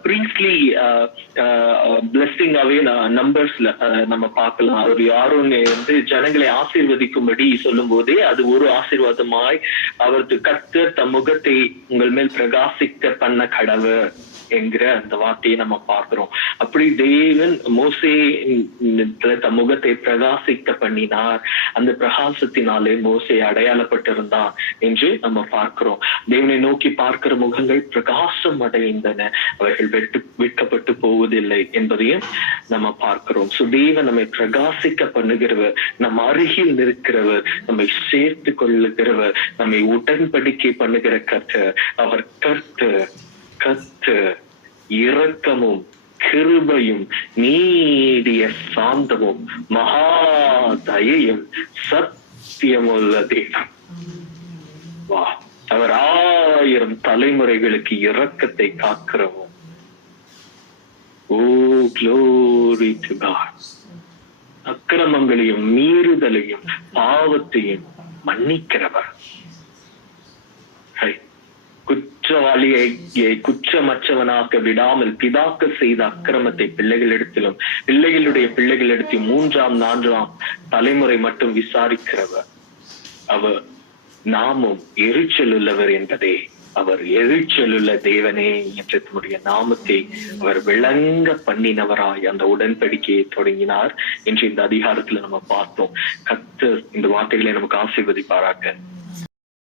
பிரீஸ்லி பிளெஸிங்காவே நம்பர்ஸ்ல நம்ம பார்க்கலாம். அவர் யாரும் ஜனங்களை ஆசீர்வதிக்கும்படி சொல்லும் போதே அது ஒரு ஆசீர்வாதமாய் அவருக்கு கர்த்தர் தம் முகத்தை உங்கள் மேல் பிரகாசிக்க பண்ண கடவுள் என்கிற அந்த வார்த்தையை நம்ம பார்க்கிறோம். அப்படி தேவன் மோசே முகத்தை பிரகாசிக்க பண்ணினார். அந்த பிரகாசத்தினாலே மோசே அடையாளப்பட்டிருந்தான் என்று நம்ம பார்க்கிறோம். தேவனை நோக்கி பார்க்கிற முகங்கள் பிரகாசம் அடைந்தன, அவைகள் விற்கப்பட்டு போவதில்லை என்பதையும் நம்ம பார்க்கிறோம். தேவன் நம்மை பிரகாசிக்க பண்ணுகிறவர், நம்ம அருகில் நிற்கிறவர், நம்மை சேர்த்து கொள்ளுகிறவர், நம்மை உடன்படிக்கை பண்ணுகிற கர்த்தர். அவர் கர்த்தர் இரக்கமும் கிருபையும் நீடிய சாந்தமும் மகா தயையும் சத்தியமுள்ள தேவன். வா, அவர் 1000 தலைமுறைகளுக்கு இரக்கத்தை காக்கிறவர். ஓ glory to God. அக்கிரமங்களையும் மீறுதலையும் பாவத்தையும் மன்னிக்கிறவர். குற்றவாளியை குற்றமற்றவனாக விடாமல் பிதாக்கள் செய்த அக்கிரமத்தை பிள்ளைகளிடத்திலும் பிள்ளைகளுடைய பிள்ளைகளிடத்தில் 3ஆம் 4ஆம் தலைமுறை மட்டும் விசாரிக்கிறவர். அவர் நாமும் எரிச்சல் உள்ளவர் என்பதே, அவர் எரிச்சலுள்ள தேவனே என்ற தன்னுடைய நாமத்தை அவர் விளங்க பண்ணினவராய் அந்த உடன்படிக்கையை தொடங்கினார் என்று இந்த அதிகாரத்துல நம்ம பார்த்தோம். கர்த்தர் இந்த வார்த்தைகளை நமக்கு ஆசீர்வதிப்பாராக.